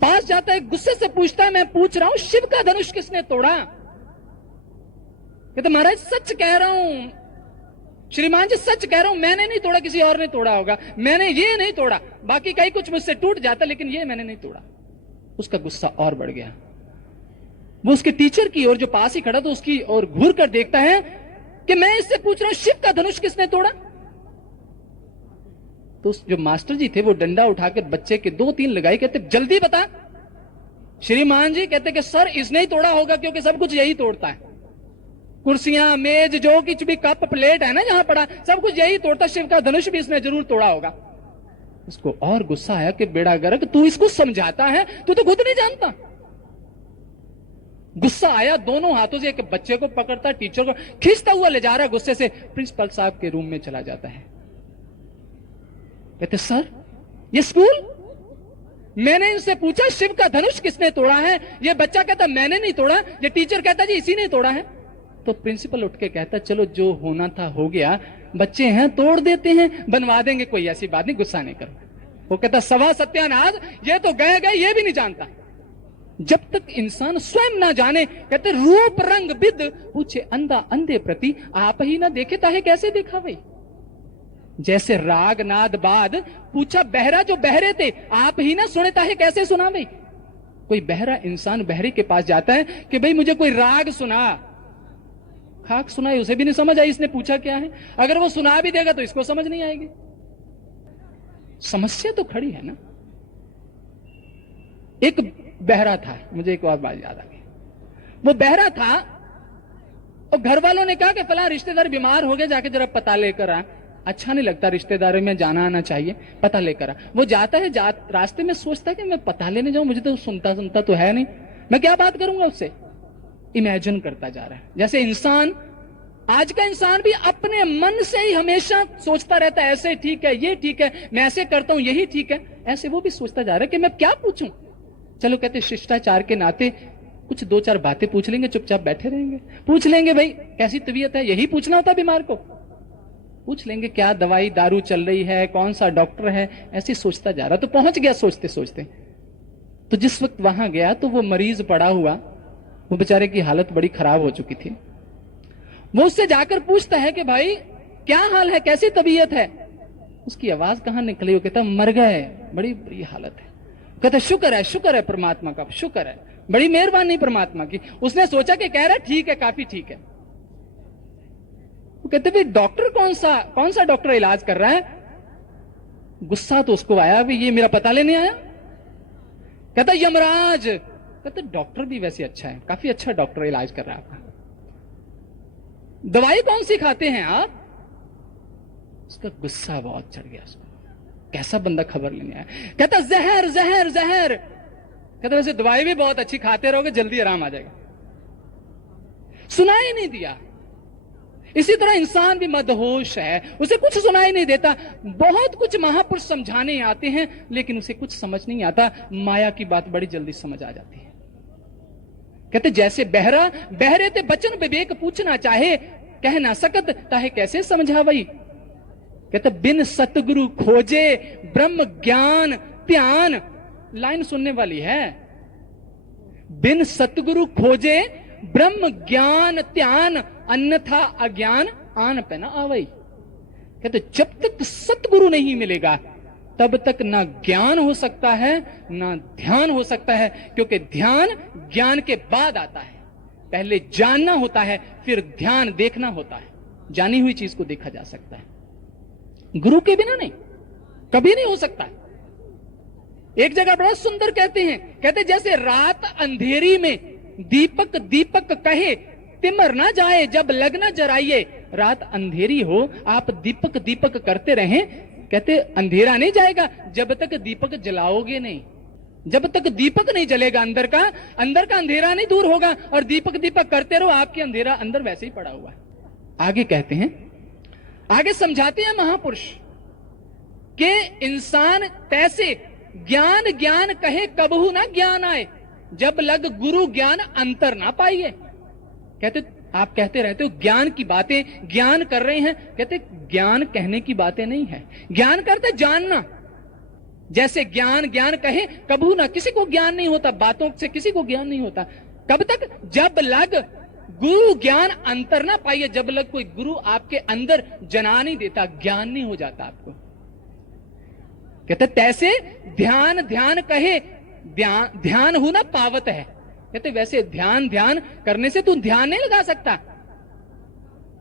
पास जाता है, गुस्से से पूछता है, मैं पूछ रहा हूं शिव का धनुष किसने तोड़ा? कहते महाराज सच कह रहा हूं, श्रीमान जी सच कह रहा हूं, मैंने नहीं तोड़ा, किसी और ने तोड़ा होगा, मैंने ये नहीं तोड़ा, बाकी कहीं कुछ मुझसे टूट जाता लेकिन ये मैंने नहीं तोड़ा। उसका गुस्सा और बढ़ गया। वो उसके टीचर की ओर जो पास ही खड़ा था उसकी ओर घूर कर देखता है कि मैं इससे पूछ रहा हूं शिव का धनुष किसने तोड़ा? तो जो मास्टर जी थे वो डंडा उठाकर बच्चे के 2-3 लगाई, कहते जल्दी बता। श्रीमान जी कहते कि सर इसने ही तोड़ा होगा क्योंकि सब कुछ यही तोड़ता है। कुर्सियां, मेज, जो कुछ भी कप प्लेट है ना जहां पड़ा, सब कुछ यही तोड़ता। शिव का धनुष भी इसने जरूर तोड़ा होगा। उसको और गुस्सा आया कि बेड़ा गर्क, तू इसको समझाता है, तू तो खुद नहीं जानता। गुस्सा आया, दोनों हाथों से एक बच्चे को पकड़ता, टीचर को खींचता हुआ ले जा रहा, गुस्से से प्रिंसिपल साहब के रूम में चला जाता है। कहते सर, ये स्कूल, मैंने इनसे पूछा शिव का धनुष किसने तोड़ा है? ये बच्चा कहता मैंने नहीं तोड़ा। ये टीचर कहता जी इसी ने तोड़ा है। तो प्रिंसिपल उठ के कहता चलो जो होना था हो गया, बच्चे हैं तोड़ देते हैं, बनवा देंगे, कोई ऐसी बात नहीं, गुस्सा नहीं करो। वो कहता सवा सत्यानाश, ये तो गए गए, ये भी नहीं जानता। जब तक इंसान स्वयं ना जाने, कहते रूप रंग विद पूछे अंधा अंधे प्रति, आप ही ना देखे ताहे कैसे देखा भाई। जैसे राग नाद बाद पूछा बहरा जो बहरे थे, आप ही ना सुने ताहे कैसे सुना भाई। कोई बहरा इंसान बहरे के पास जाता है कि भाई मुझे कोई राग सुना, खाक सुनाई, उसे भी नहीं समझ आई, इसने पूछा क्या है। अगर वो सुना भी देगा तो इसको समझ नहीं आएगी। समस्या तो खड़ी है ना। एक बहरा था, मुझे एक और बात याद आ गई। वो बहरा था और घर वालों ने कहा कि फला रिश्तेदार बीमार हो गए, जाके जरा पता लेकर आ। अच्छा नहीं लगता रिश्तेदारों में जाना आना चाहिए, पता लेकर आ। वो जाता है, रास्ते में सोचता है कि मैं पता लेने जाऊं, मुझे तो सुनता तो है नहीं, मैं क्या बात करूंगा उससे। इमेजिन करता जा रहा है। जैसे इंसान, आज का इंसान भी अपने मन से ही हमेशा सोचता रहता है ऐसे ठीक है, ये ठीक है, मैं ऐसे करता हूं यही ठीक है। ऐसे वो भी सोचता जा रहा है कि मैं क्या पूछूं। चलो कहते शिष्टाचार के नाते कुछ दो चार बातें पूछ लेंगे, चुपचाप बैठे रहेंगे। पूछ लेंगे भाई कैसी तबीयत है, यही पूछना होता बीमार को। पूछ लेंगे क्या दवाई दारू चल रही है, कौन सा डॉक्टर है, ऐसे सोचता जा रहा। तो पहुंच गया सोचते सोचते। तो जिस वक्त वहां गया तो वो मरीज पड़ा हुआ, वो बेचारे की हालत बड़ी खराब हो चुकी थी। वो उससे जाकर पूछता है कि भाई क्या हाल है, कैसी तबीयत है। उसकी आवाज कहां निकली, वो कहता मर गए, बड़ी बुरी हालत है। कहता शुक्र है परमात्मा का, शुक्र है, बड़ी मेहरबानी परमात्मा की। उसने सोचा कि कह रहा ठीक है, काफी ठीक है। वो कहते भाई डॉक्टर कौन सा डॉक्टर इलाज कर रहा है। गुस्सा तो उसको आया, भाई ये मेरा पता लेने आया। कहता यमराज। कहते डॉक्टर भी वैसे अच्छा है, काफी अच्छा डॉक्टर इलाज कर रहा है। दवाई कौन सी खाते हैं आप? उसका गुस्सा बहुत चढ़ गया उसको, कैसा बंदा खबर लेने आया। कहता जहर जहर जहर। कहता वैसे दवाई भी बहुत अच्छी खाते रहोगे, जल्दी आराम आ जाएगा। सुनाई नहीं दिया। इसी तरह इंसान भी मदहोश है, उसे कुछ सुनाई नहीं देता। बहुत कुछ महापुरुष समझाने आते हैं लेकिन उसे कुछ समझ नहीं आता। माया की बात बड़ी जल्दी समझ आ जाती है। कहते जैसे बहरा बहरे ते बचन विवेक पूछना चाहे, कह ना सकत ताहे कैसे समझावई। कहते बिन सतगुरु खोजे ब्रह्म ज्ञान ध्यान। लाइन सुनने वाली है। बिन सतगुरु खोजे ब्रह्म ज्ञान ध्यान, अन्यथा अज्ञान आन पे ना आवई। कहते जब तक सतगुरु नहीं मिलेगा तब तक ना ज्ञान हो सकता है ना ध्यान हो सकता है, क्योंकि ध्यान ज्ञान के बाद आता है। पहले जानना होता है, फिर ध्यान देखना होता है। जानी हुई चीज को देखा जा सकता है, गुरु के बिना नहीं, कभी नहीं हो सकता। एक जगह बड़ा सुंदर कहते हैं, कहते जैसे रात अंधेरी में दीपक दीपक कहे तिमर ना जाए, जब लग ना जराइए। रात अंधेरी हो, आप दीपक दीपक करते रहें, कहते अंधेरा नहीं जाएगा जब तक दीपक जलाओगे नहीं। जब तक दीपक नहीं जलेगा अंदर का अंधेरा नहीं दूर होगा। और दीपक दीपक करते रहो, आपके अंधेरा अंदर वैसे ही पड़ा हुआ है। आगे कहते हैं, आगे समझाते हैं महापुरुष कि इंसान तैसे ज्ञान ज्ञान कहे कबहू ना ज्ञान आए, जब लग गुरु ज्ञान अंतर ना पाइए। कहते आप कहते रहते हो ज्ञान की बातें, ज्ञान कर रहे हैं। कहते ज्ञान कहने की बातें नहीं है, ज्ञान करते जानना। जैसे ज्ञान ज्ञान कहे कबू ना, किसी को ज्ञान नहीं होता, बातों से किसी को ज्ञान नहीं होता। कब तक? जब लग गुरु ज्ञान अंतर ना पाइए। जब लग कोई गुरु आपके अंदर जना नहीं देता, ज्ञान नहीं हो जाता आपको। कहते तैसे ध्यान ध्यान कहे ध्यान हो ना पावत है। कहते वैसे ध्यान ध्यान करने से तू ध्यान नहीं लगा सकता।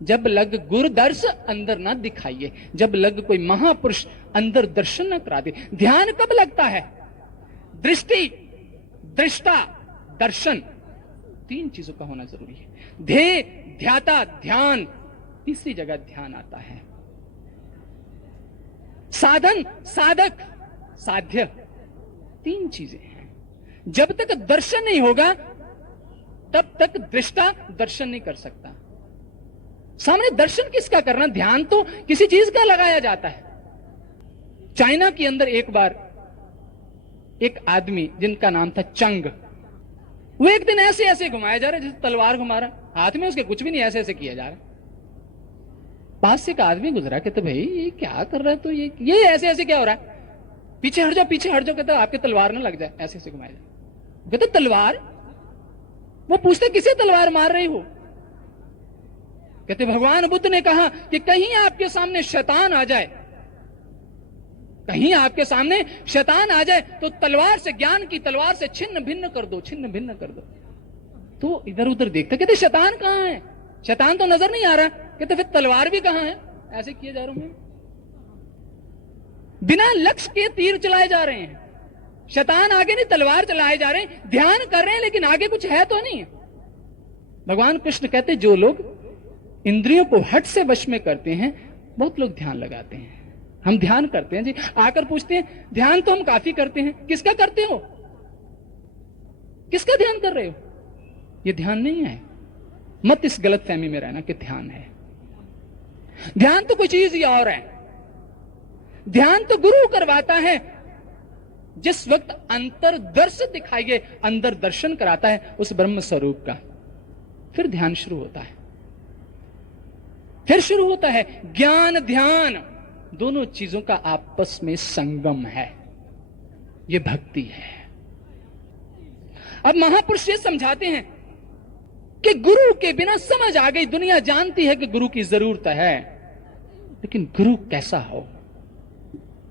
जब लग गुरु दर्श अंदर ना दिखाइए, जब लग कोई महापुरुष अंदर दर्शन ना करा दे। ध्यान कब लगता है? दृष्टि, दृष्टा, दर्शन, तीन चीजों का होना जरूरी है। ध्येय ध्याता, ध्यान, तीसरी जगह ध्यान आता है। साधन, साधक, साध्य, तीन चीजें हैं। जब तक दर्शन नहीं होगा तब तक दृष्टा दर्शन नहीं कर सकता। सामने दर्शन किसका करना? ध्यान तो किसी चीज का लगाया जाता है। चाइना के अंदर एक बार एक आदमी जिनका नाम था चंग, वो एक दिन ऐसे ऐसे घुमाया जा रहा है जैसे तलवार घुमा रहा, हाथ में उसके कुछ भी नहीं, ऐसे ऐसे किया जा रहा। पास से एक आदमी गुजरा, कहते भाई ये क्या कर रहा है? तो ये ऐसे ऐसे क्या हो रहा है? पीछे हट जाओ, पीछे हट जाओ। कहते आपके तलवार ना लग जाए, ऐसे ऐसे घुमाया जाए। कहते तलवार? वो पूछते किसे तलवार मार रही हो? कहते भगवान बुद्ध ने कहा कि कहीं आपके सामने शैतान आ जाए, कहीं आपके सामने शैतान आ जाए तो तलवार से, ज्ञान की तलवार से छिन्न भिन्न कर दो, छिन्न भिन्न कर दो। तो इधर उधर देखते, कहते शैतान कहां है? शैतान तो नजर नहीं आ रहा। कहते फिर तलवार भी कहां है? ऐसे किए जा रहा हूं मैं। बिना लक्ष्य के तीर चलाए जा रहे हैं। शैतान आगे नहीं, तलवार चलाए जा रहे हैं। ध्यान कर रहे हैं लेकिन आगे कुछ है तो नहीं। भगवान कृष्ण कहते जो लोग इंद्रियों को हट से वश में करते हैं, बहुत लोग ध्यान लगाते हैं। हम ध्यान करते हैं जी, आकर पूछते हैं ध्यान तो हम काफी करते हैं, किसका करते हो? किसका ध्यान कर रहे हो? ये ध्यान नहीं है। मत इस गलत फहमी में रहना कि ध्यान है। ध्यान तो कोई चीज ही और है। ध्यान तो गुरु करवाता है। जिस वक्त अंतर्दर्श दिखाइए, अंदर दर्शन कराता है उस ब्रह्म स्वरूप का, फिर ध्यान शुरू होता है। फिर शुरू होता है ज्ञान ध्यान, दोनों चीजों का आपस में संगम है। यह भक्ति है। अब महापुरुष ये समझाते हैं कि गुरु के बिना समझ आ गई, दुनिया जानती है कि गुरु की जरूरत है, लेकिन गुरु कैसा हो,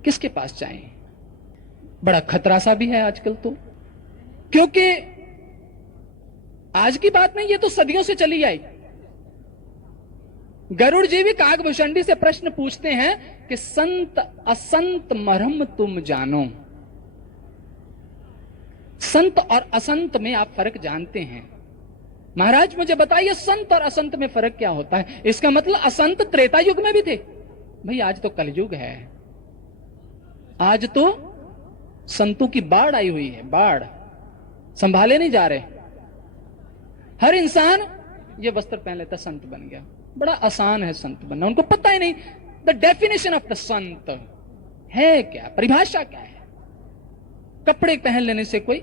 किसके पास जाएं? बड़ा खतरा सा भी है आजकल तो, क्योंकि आज की बात नहीं, ये तो सदियों से चली आई। गरुड़ जी भी काकभूषणी से प्रश्न पूछते हैं कि संत असंत मरहम तुम जानो। संत और असंत में आप फर्क जानते हैं? महाराज मुझे बताइए संत और असंत में फर्क क्या होता है? इसका मतलब असंत त्रेता युग में भी थे। भाई आज तो कलयुग है, आज तो संतों की बाढ़ आई हुई है, बाढ़, संभाले नहीं जा रहे। हर इंसान ये वस्त्र पहन लेता संत बन गया। बड़ा आसान है संत बनना, उनको पता ही नहीं द डेफिनेशन ऑफ द संत है क्या, परिभाषा क्या है। कपड़े पहन लेने से कोई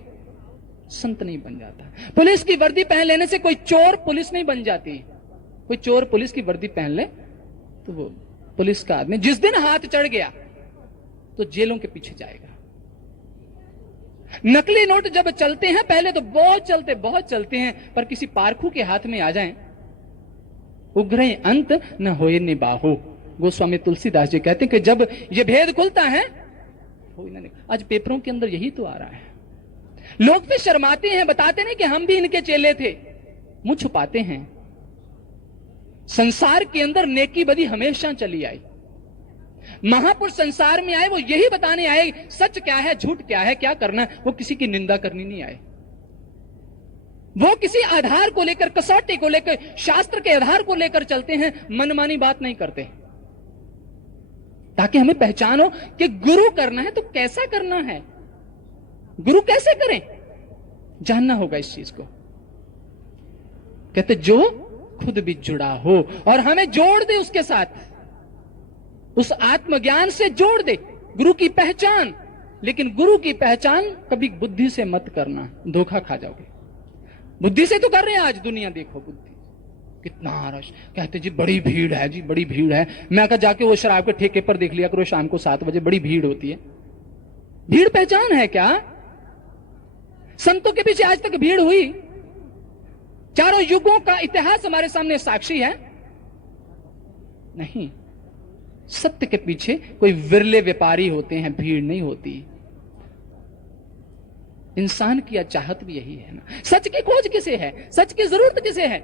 संत नहीं बन जाता। पुलिस की वर्दी पहन लेने से कोई चोर पुलिस नहीं बन जाती। कोई चोर पुलिस की वर्दी पहन ले तो वो पुलिस का आदमी जिस दिन हाथ चढ़ गया तो जेलों के पीछे जाएगा। नकली नोट जब चलते हैं, पहले तो बहुत चलते हैं, पर किसी पारखू के हाथ में आ जाएं, उग्र अंत न होए निबाहो। गोस्वामी तुलसीदास जी कहते हैं कि जब ये भेद खुलता है, आज पेपरों के अंदर यही तो आ रहा है। लोग फिर शर्माते हैं, बताते नहीं कि हम भी इनके चेले थे, मुंह छुपाते हैं। संसार के अंदर नेकी बदी हमेशा चली आई। महापुरुष संसार में आए, वो यही बताने आए सच क्या है, झूठ क्या है, क्या करना है। वो किसी की निंदा करनी नहीं आए। वो किसी आधार को लेकर, कसौटी को लेकर, शास्त्र के आधार को लेकर चलते हैं, मनमानी बात नहीं करते, ताकि हमें पहचान हो कि गुरु करना है तो कैसा करना है, गुरु कैसे करें, जानना होगा इस चीज को। कहते जो खुद भी जुड़ा हो और हमें जोड़ दे उसके साथ, उस आत्मज्ञान से जोड़ दे, गुरु की पहचान। लेकिन गुरु की पहचान कभी बुद्धि से मत करना, धोखा खा जाओगे। बुद्धि से तो कर रहे हैं आज दुनिया, देखो बुद्धि कितना रश। कहते जी बड़ी भीड़ है जी, बड़ी भीड़ है। मैं कहा जाके वो शराब के ठेके पर देख लिया करो, शाम को 7 बजे बड़ी भीड़ होती है। भीड़ पहचान है क्या? संतों के पीछे आज तक भीड़ हुई? चारों युगों का इतिहास हमारे सामने साक्षी है। नहीं, सत्य के पीछे कोई विरले व्यापारी होते हैं, भीड़ नहीं होती। इंसान की चाहत भी यही है ना। सच की खोज किसे है, सच की जरूरत किसे है?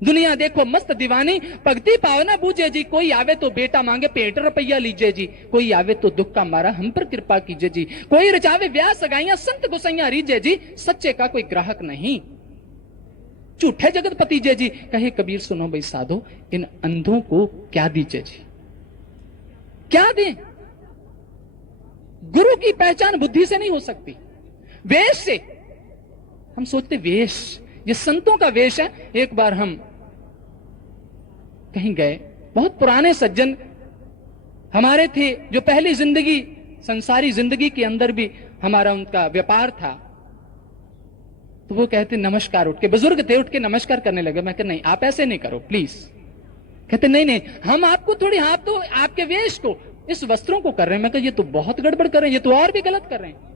दुनिया देखो मस्त दीवानी, भक्ति पावना बूझे जी। कोई आवे तो बेटा मांगे पेट रुपया लीजिए जी, कोई आवे तो दुख का मारा हम पर कृपा कीजिए जी, कोई रचावे ब्याह सगाइयां संत गुसैया रीजे जी। सच्चे का कोई ग्राहक नहीं, झूठे जगतपति जय जी। कहे कबीर सुनो भाई साधो, इन अंधों को क्या दीजिए जी, क्या दें? गुरु की पहचान बुद्धि से नहीं हो सकती, वेश से। हम सोचते वेश, ये संतों का वेश है। एक बार हम कहीं गए, बहुत पुराने सज्जन हमारे थे, जो पहली जिंदगी, संसारी जिंदगी के अंदर भी हमारा उनका व्यापार था। तो वो कहते नमस्कार, उठ के, बुजुर्ग थे, उठ के नमस्कार करने लगे। मैं कहा नहीं, आप ऐसे नहीं करो प्लीज। कहते नहीं नहीं, हम आपको थोड़ी, आप तो आपके वेश को, इस वस्त्रों को कर रहे हैं। मैं कहा ये तो बहुत गड़बड़ कर रहे हैं, ये तो और भी गलत कर रहे हैं।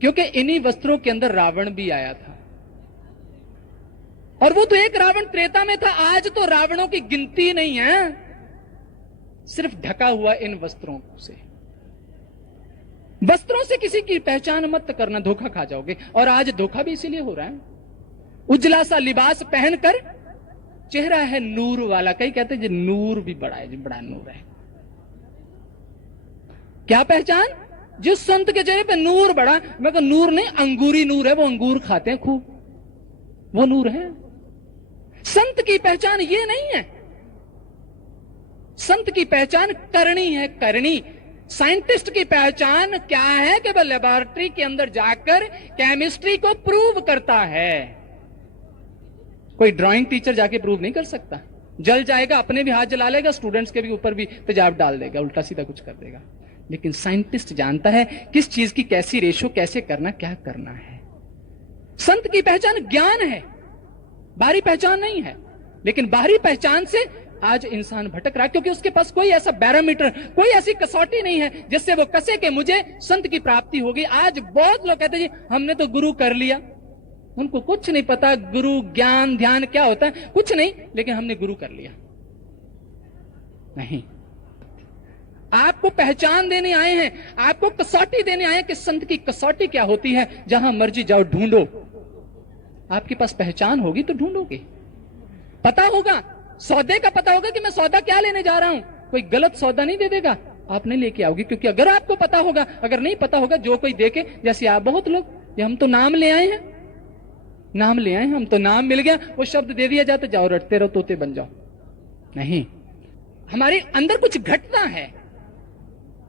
क्योंकि इन्हीं वस्त्रों के अंदर रावण भी आया था, और वो तो एक रावण त्रेता में था। आज तो रावणों की गिनती नहीं है, सिर्फ ढका हुआ इन वस्त्रों से। वस्त्रों से किसी की पहचान मत करना, धोखा खा जाओगे। और आज धोखा भी इसीलिए हो रहा है। उजला सा लिबास पहनकर, चेहरा है नूर वाला, कई कहते हैं जी नूर भी बड़ा है, जी बड़ा नूर है। क्या पहचान? जिस संत के चेहरे पे नूर बड़ा, मैं कहूं नूर नहीं, अंगूरी नूर है, वो अंगूर खाते हैं खूब, वो नूर है। संत की पहचान ये नहीं है। संत की पहचान करनी है, करनी। साइंटिस्ट की पहचान क्या है? कि वह लेबोरेटरी के अंदर जाकर केमिस्ट्री को प्रूव करता है। कोई ड्राइंग टीचर जाके प्रूव नहीं कर सकता। जल जाएगा, अपने भी हाथ जला लेगा, स्टूडेंट्स के भी ऊपर भी तेजाब डाल देगा, उल्टा सीधा कुछ कर देगा। लेकिन साइंटिस्ट जानता है किस चीज की कैसी रेशो, कैसे करना, क्या करना है। संत की पहचान ज्ञान है, बाहरी पहचान नहीं है। लेकिन बाहरी पहचान से आज इंसान भटक रहा है, क्योंकि उसके पास कोई ऐसा बैरोमीटर, कोई ऐसी कसौटी नहीं है जिससे वो कसे कि मुझे संत की प्राप्ति होगी। आज बहुत लोग कहते हैं जी हमने तो गुरु कर लिया। उनको कुछ नहीं पता गुरु, ज्ञान, ध्यान क्या होता है, कुछ नहीं, लेकिन हमने गुरु कर लिया। नहीं, आपको पहचान देने आए हैं, आपको कसौटी देने आए हैं कि संत की कसौटी क्या होती है। जहां मर्जी जाओ ढूंढो, आपके पास पहचान होगी तो ढूंढोगे, पता होगा, सौदे का पता होगा कि मैं सौदा क्या लेने जा रहा हूं। कोई गलत सौदा नहीं दे देगा, आप नहीं लेके आओगे। क्योंकि अगर आपको पता होगा, अगर नहीं पता होगा, जो कोई देखे, जैसे आप बहुत लोग, ये हम तो नाम ले आए हैं, नाम ले आए हैं, हम तो नाम मिल गया, वो शब्द दे दिया जाता, जाओ रटते रहो, तोते बन जाओ। नहीं, हमारे अंदर कुछ घटना है,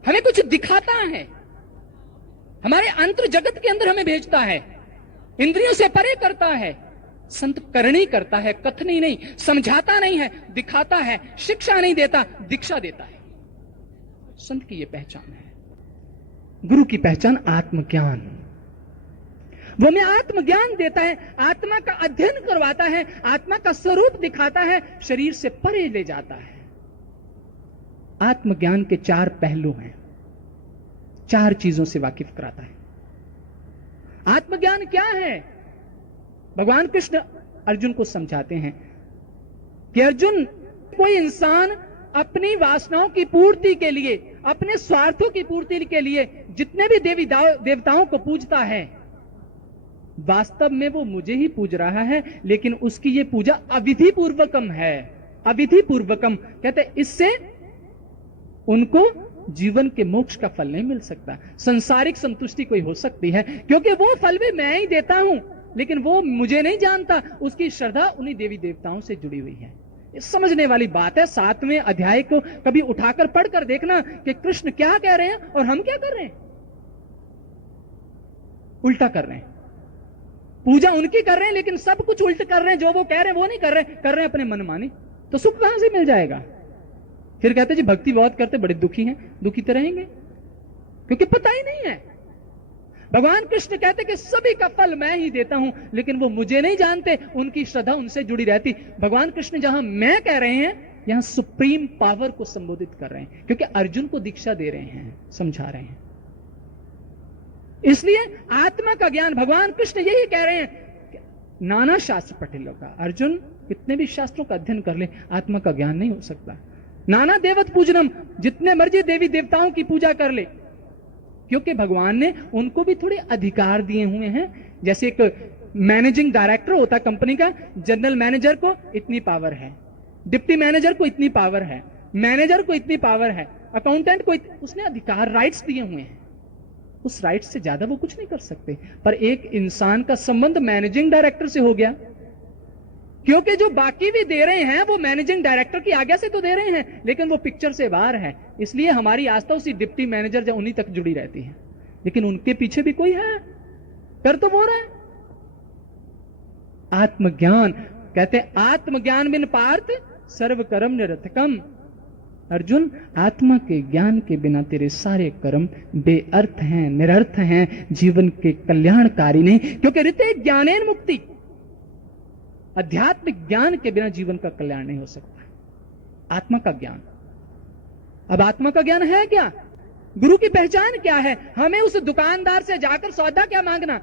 हमें कुछ दिखाता है, हमारे अंतर जगत के अंदर हमें भेजता है, इंद्रियों से परे करता है। संत करनी करता है, कथनी नहीं, समझाता नहीं है, दिखाता है, शिक्षा नहीं देता, दीक्षा देता है। संत की यह पहचान है। गुरु की पहचान आत्मज्ञान, वो हमें आत्मज्ञान देता है, आत्मा का अध्ययन करवाता है, आत्मा का स्वरूप दिखाता है, शरीर से परे ले जाता है। आत्मज्ञान के 4 पहलू हैं, 4 चीजों से वाकिफ कराता है। आत्मज्ञान क्या है? भगवान कृष्ण अर्जुन को समझाते हैं कि अर्जुन, कोई इंसान अपनी वासनाओं की पूर्ति के लिए, अपने स्वार्थों की पूर्ति के लिए जितने भी देवी देवताओं को पूजता है, वास्तव में वो मुझे ही पूज रहा है, लेकिन उसकी ये पूजा अविधि पूर्वकम है। अविधि पूर्वकम कहते इससे उनको जीवन के मोक्ष का फल नहीं मिल सकता। सांसारिक संतुष्टि कोई हो सकती है, क्योंकि वो फल भी मैं ही देता हूं, लेकिन वो मुझे नहीं जानता, उसकी श्रद्धा उन्हीं देवी देवताओं से जुड़ी हुई है। ये समझने वाली बात है। 7वें अध्याय को कभी उठाकर पढ़कर देखना कि कृष्ण क्या कह रहे हैं और हम क्या कर रहे हैं। उल्टा कर रहे हैं, पूजा उनकी कर रहे हैं, लेकिन सब कुछ उल्ट कर रहे हैं। जो वो कह रहे हैं वो नहीं कर रहे हैं अपने मनमानी। तो सुख कहां से मिल जाएगा? फिर कहते जी भक्ति बहुत करते, बड़े दुखी हैं। दुखी तो रहेंगे, क्योंकि पता ही नहीं है। भगवान कृष्ण कहते कि सभी का फल मैं ही देता हूं, लेकिन वो मुझे नहीं जानते, उनकी श्रद्धा उनसे जुड़ी रहती। भगवान कृष्ण जहां मैं कह रहे हैं, यहां सुप्रीम पावर को संबोधित कर रहे हैं, क्योंकि अर्जुन को दीक्षा दे रहे हैं, समझा रहे हैं। इसलिए आत्मा का ज्ञान, भगवान कृष्ण यही कह रहे हैं। नाना शास्त्र पठिलो का, अर्जुन कितने भी शास्त्रों का अध्ययन कर ले, आत्मा का ज्ञान नहीं हो सकता। नाना देवत पूजनम, जितने मर्जी देवी देवताओं की पूजा कर ले, क्योंकि भगवान ने उनको भी थोड़े अधिकार दिए हुए हैं। जैसे एक मैनेजिंग डायरेक्टर होता है कंपनी का, जनरल मैनेजर को इतनी पावर है, डिप्टी मैनेजर को इतनी पावर है, मैनेजर को इतनी पावर है, अकाउंटेंट को उसने अधिकार, राइट्स दिए हुए हैं। उस राइट से ज्यादा वो कुछ नहीं कर सकते। पर एक इंसान का संबंध मैनेजिंग डायरेक्टर से हो गया, क्योंकि जो बाकी भी दे रहे हैं वो मैनेजिंग डायरेक्टर की आज्ञा से तो दे रहे हैं, लेकिन वो पिक्चर से बाहर है, इसलिए हमारी आस्था उसी डिप्टी मैनेजर या उन्हीं तक जुड़ी रहती है। लेकिन उनके पीछे भी कोई है, कर तो वो रहे। आत्मज्ञान कहते हैं, आत्मज्ञान बिन पार्थ सर्व कर्म निरर्थकम। अर्जुन, आत्मा के ज्ञान के बिना तेरे सारे कर्म बेअर्थ हैं, निरर्थ हैं, जीवन के कल्याणकारी नहीं। क्योंकि ऋते ज्ञानेन मुक्ति, आध्यात्मिक ज्ञान के बिना जीवन का कल्याण नहीं हो सकता। आत्मा का ज्ञान, अब आत्मा का ज्ञान है क्या? गुरु की पहचान क्या है? हमें उस दुकानदार से जाकर सौदा क्या मांगना?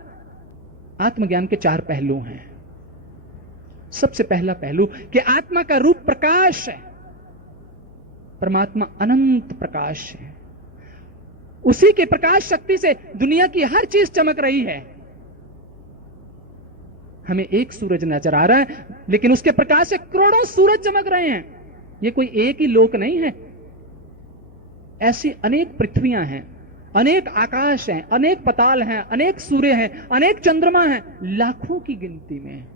आत्मज्ञान के 4 पहलू हैं। सबसे पहला पहलू कि आत्मा का रूप प्रकाश है, परमात्मा अनंत प्रकाश है, उसी के प्रकाश शक्ति से दुनिया की हर चीज चमक रही है। हमें एक सूरज नजर आ रहा है, लेकिन उसके प्रकाश से करोड़ों सूरज चमक रहे हैं। ये कोई एक ही लोक नहीं है, ऐसी अनेक पृथ्वियां हैं, अनेक आकाश हैं, अनेक पताल हैं, अनेक सूर्य हैं, अनेक चंद्रमा हैं, लाखों की गिनती में।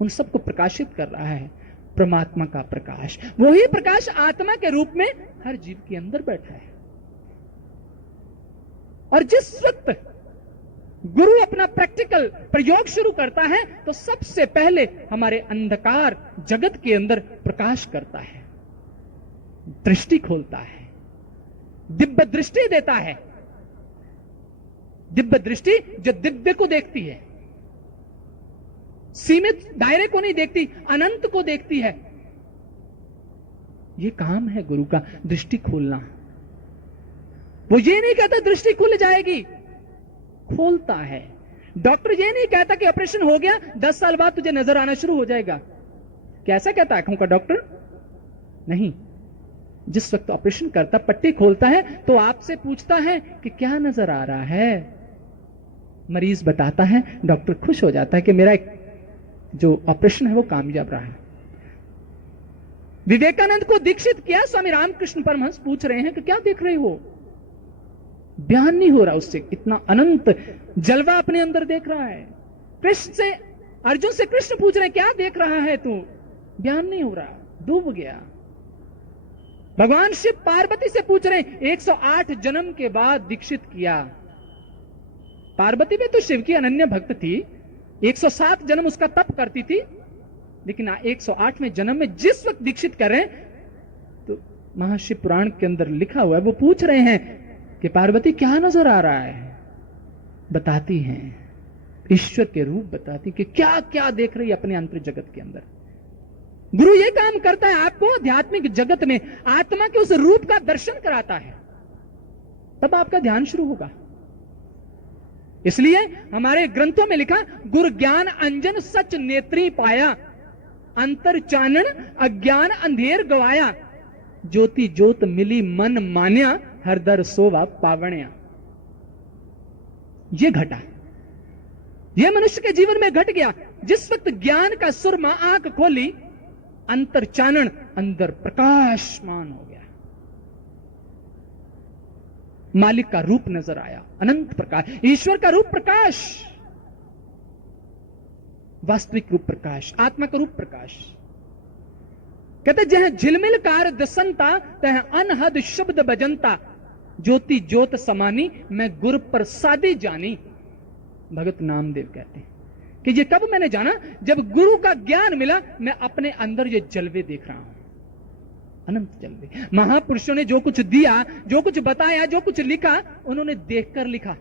उन सबको प्रकाशित कर रहा है परमात्मा का प्रकाश। वही प्रकाश आत्मा के रूप में हर जीव के अंदर बैठा है। और जिस वक्त गुरु अपना प्रैक्टिकल प्रयोग शुरू करता है तो सबसे पहले हमारे अंधकार जगत के अंदर प्रकाश करता है, दृष्टि खोलता है, दिव्य दृष्टि देता है। दिव्य दृष्टि जो दिव्य को देखती है, सीमित दायरे को नहीं देखती, अनंत को देखती है। यह काम है गुरु का, दृष्टि खोलना। वो ये नहीं कहता दृष्टि खुल जाएगी, खोलता है। डॉक्टर ये नहीं कहता कि ऑपरेशन हो गया 10 साल बाद तुझे नजर आना शुरू हो जाएगा। कैसा कहता आंखों का डॉक्टर? नहीं। जिस वक्त ऑपरेशन करता, पट्टी खोलता है तो आपसे पूछता है कि क्या नजर आ रहा है। मरीज बताता है, डॉक्टर खुश हो जाता है कि मेरा जो ऑपरेशन है वो कामयाब रहा है। विवेकानंद को दीक्षित किया, स्वामी रामकृष्ण परमहंस पूछ रहे हैं कि क्या देख रहे हो? बयान नहीं हो रहा उससे, इतना अनंत जलवा अपने अंदर देख रहा है। कृष्ण से, अर्जुन से कृष्ण पूछ रहे हैं क्या देख रहा है तू? बयान नहीं हो रहा, डूब गया। भगवान शिव पार्वती से पूछ रहे हैं, 108 जन्म के बाद दीक्षित किया। पार्वती भी तो शिव की अनन्य भक्त थी, 107 जन्म उसका तप करती थी, लेकिन 108वें जन्म में जिस वक्त दीक्षित कर रहे हैं तो महाशिव पुराण के अंदर लिखा हुआ है, वो पूछ रहे हैं कि पार्वती क्या नजर आ रहा है? बताती हैं, ईश्वर के रूप बताती कि क्या क्या देख रही है अपने अंतर जगत के अंदर। गुरु ये काम करता है, आपको आध्यात्मिक जगत में आत्मा के उस रूप का दर्शन कराता है, तब आपका ध्यान शुरू होगा। इसलिए हमारे ग्रंथों में लिखा, गुरु ज्ञान अंजन सच नेत्री पाया, अंतर चानन अज्ञान अंधेर गवाया, ज्योति ज्योत मिली मन मान्या, हर दर सोवा पावण्या। ये घटा, ये मनुष्य के जीवन में घट गया। जिस वक्त ज्ञान का सुरमा आंख खोली, अंतर चानन, अंदर प्रकाशमान हो गया, मालिक का रूप नजर आया, अनंत प्रकाश, ईश्वर का रूप प्रकाश, वास्तविक रूप प्रकाश, आत्मा का रूप प्रकाश। कहते जह झिलमिल कार दसंता तह अनहद शब्द बजंता, ज्योति ज्योत समानी मैं गुर प्रसादी जानी। भगत नामदेव कहते हैं कि ये कब मैंने जाना? जब गुरु का ज्ञान मिला, मैं अपने अंदर ये जलवे देख रहा हूं, अनंत जलवे। महापुरुषों ने जो कुछ दिया, जो कुछ बताया, जो कुछ लिखा, उन्होंने देखकर लिखा।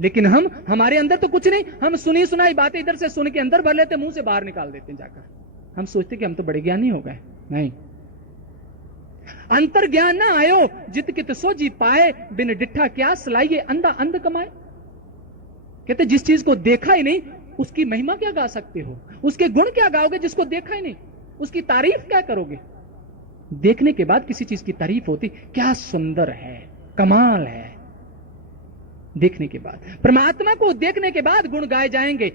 लेकिन हमारे अंदर तो कुछ नहीं, हम सुनी सुनाई बातें इधर से सुन के अंदर भर लेते, मुंह से बाहर निकाल देते जाकर। हम सोचते कि हम तो बड़े ज्ञानी हो गए। नहीं, अंतर ज्ञान ना आयो जित कित सो जी पाए, बिन डिठा क्या सलाइए अंधा अंध कमाए। कहते जिस चीज को देखा ही नहीं, उसकी महिमा क्या गा सकते हो? उसके गुण क्या गाओगे जिसको देखा ही नहीं? उसकी तारीफ क्या करोगे? देखने के बाद किसी चीज की तारीफ होती, क्या सुंदर है, कमाल है। देखने के बाद, परमात्मा को देखने के बाद गुण गाए जाएंगे।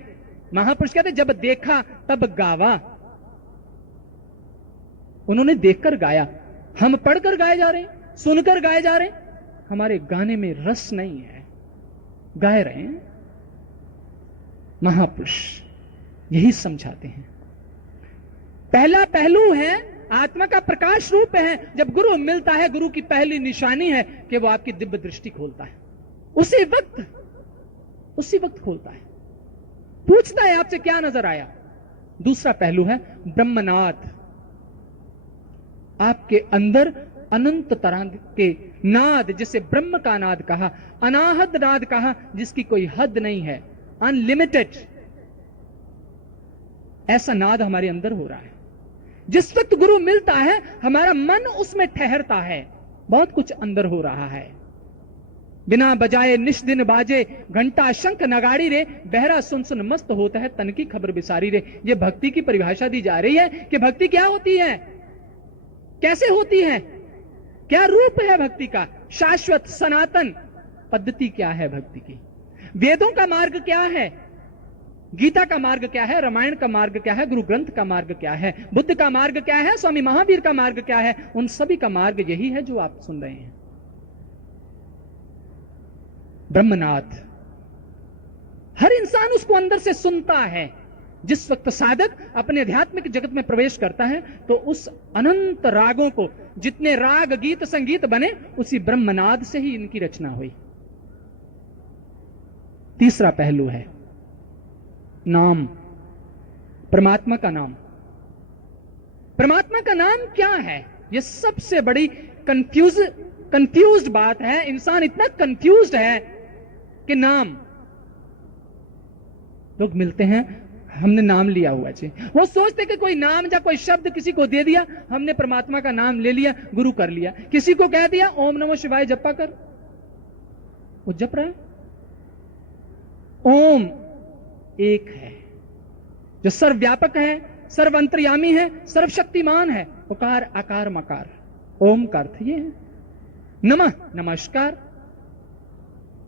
महापुरुष कहते जब देखा तब गावा। उन्होंने देखकर गाया, हम पढ़कर गाए जा रहे हैं, सुनकर गाए जा रहे हैं। हमारे गाने में रस नहीं है, गाए रहे हैं। महापुरुष यही समझाते हैं। पहला पहलू है, आत्मा का प्रकाश रूप है। जब गुरु मिलता है, गुरु की पहली निशानी है कि वो आपकी दिव्य दृष्टि खोलता है। उसी वक्त खोलता है, पूछता है आपसे क्या नजर आया। दूसरा पहलू है ब्रह्मनाद। आपके अंदर अनंत तरह के नाद, जिसे ब्रह्म का नाद कहा, अनाहद नाद कहा, जिसकी कोई हद नहीं है, अनलिमिटेड, ऐसा नाद हमारे अंदर हो रहा है। जिस वक्त गुरु मिलता है, हमारा मन उसमें ठहरता है, बहुत कुछ अंदर हो रहा है। बिना बजाए निश दिन बाजे, घंटा शंख नगाड़ी रे, बहरा सुन सुन मस्त होता है, तन की खबर बिसारी रे। ये भक्ति की परिभाषा दी जा रही है कि भक्ति क्या होती है, कैसे होती है, क्या रूप है भक्ति का, शाश्वत सनातन पद्धति क्या है भक्ति की, वेदों का मार्ग क्या है, गीता का मार्ग क्या है, रामायण का मार्ग क्या है, गुरु ग्रंथ का मार्ग क्या है, बुद्ध का मार्ग क्या है, स्वामी महावीर का मार्ग क्या है। उन सभी का मार्ग यही है जो आप सुन रहे हैं। ब्रह्मनाथ, हर इंसान उसको अंदर से सुनता है। जिस वक्त साधक अपने आध्यात्मिक जगत में प्रवेश करता है, तो उस अनंत रागों को, जितने राग गीत संगीत बने, उसी ब्रह्मनाद से ही इनकी रचना हुई। तीसरा पहलू है नाम, परमात्मा का नाम। परमात्मा का नाम क्या है, यह सबसे बड़ी कंफ्यूज्ड बात है। इंसान इतना कंफ्यूज्ड है कि नाम, लोग मिलते हैं, हमने नाम लिया हुआ है, वो सोचते कि कोई नाम या कोई शब्द किसी को दे दिया, हमने परमात्मा का नाम ले लिया, गुरु कर लिया। किसी को कह दिया ओम नमः शिवाय जपा कर, वो जप रहा है। ओम एक है जो सर्वव्यापक है, सर्व अंतर्यामी है, सर्वशक्तिमान है। उकार आकार मकार, ओम का अर्थ ये है। नमः नमस्कार,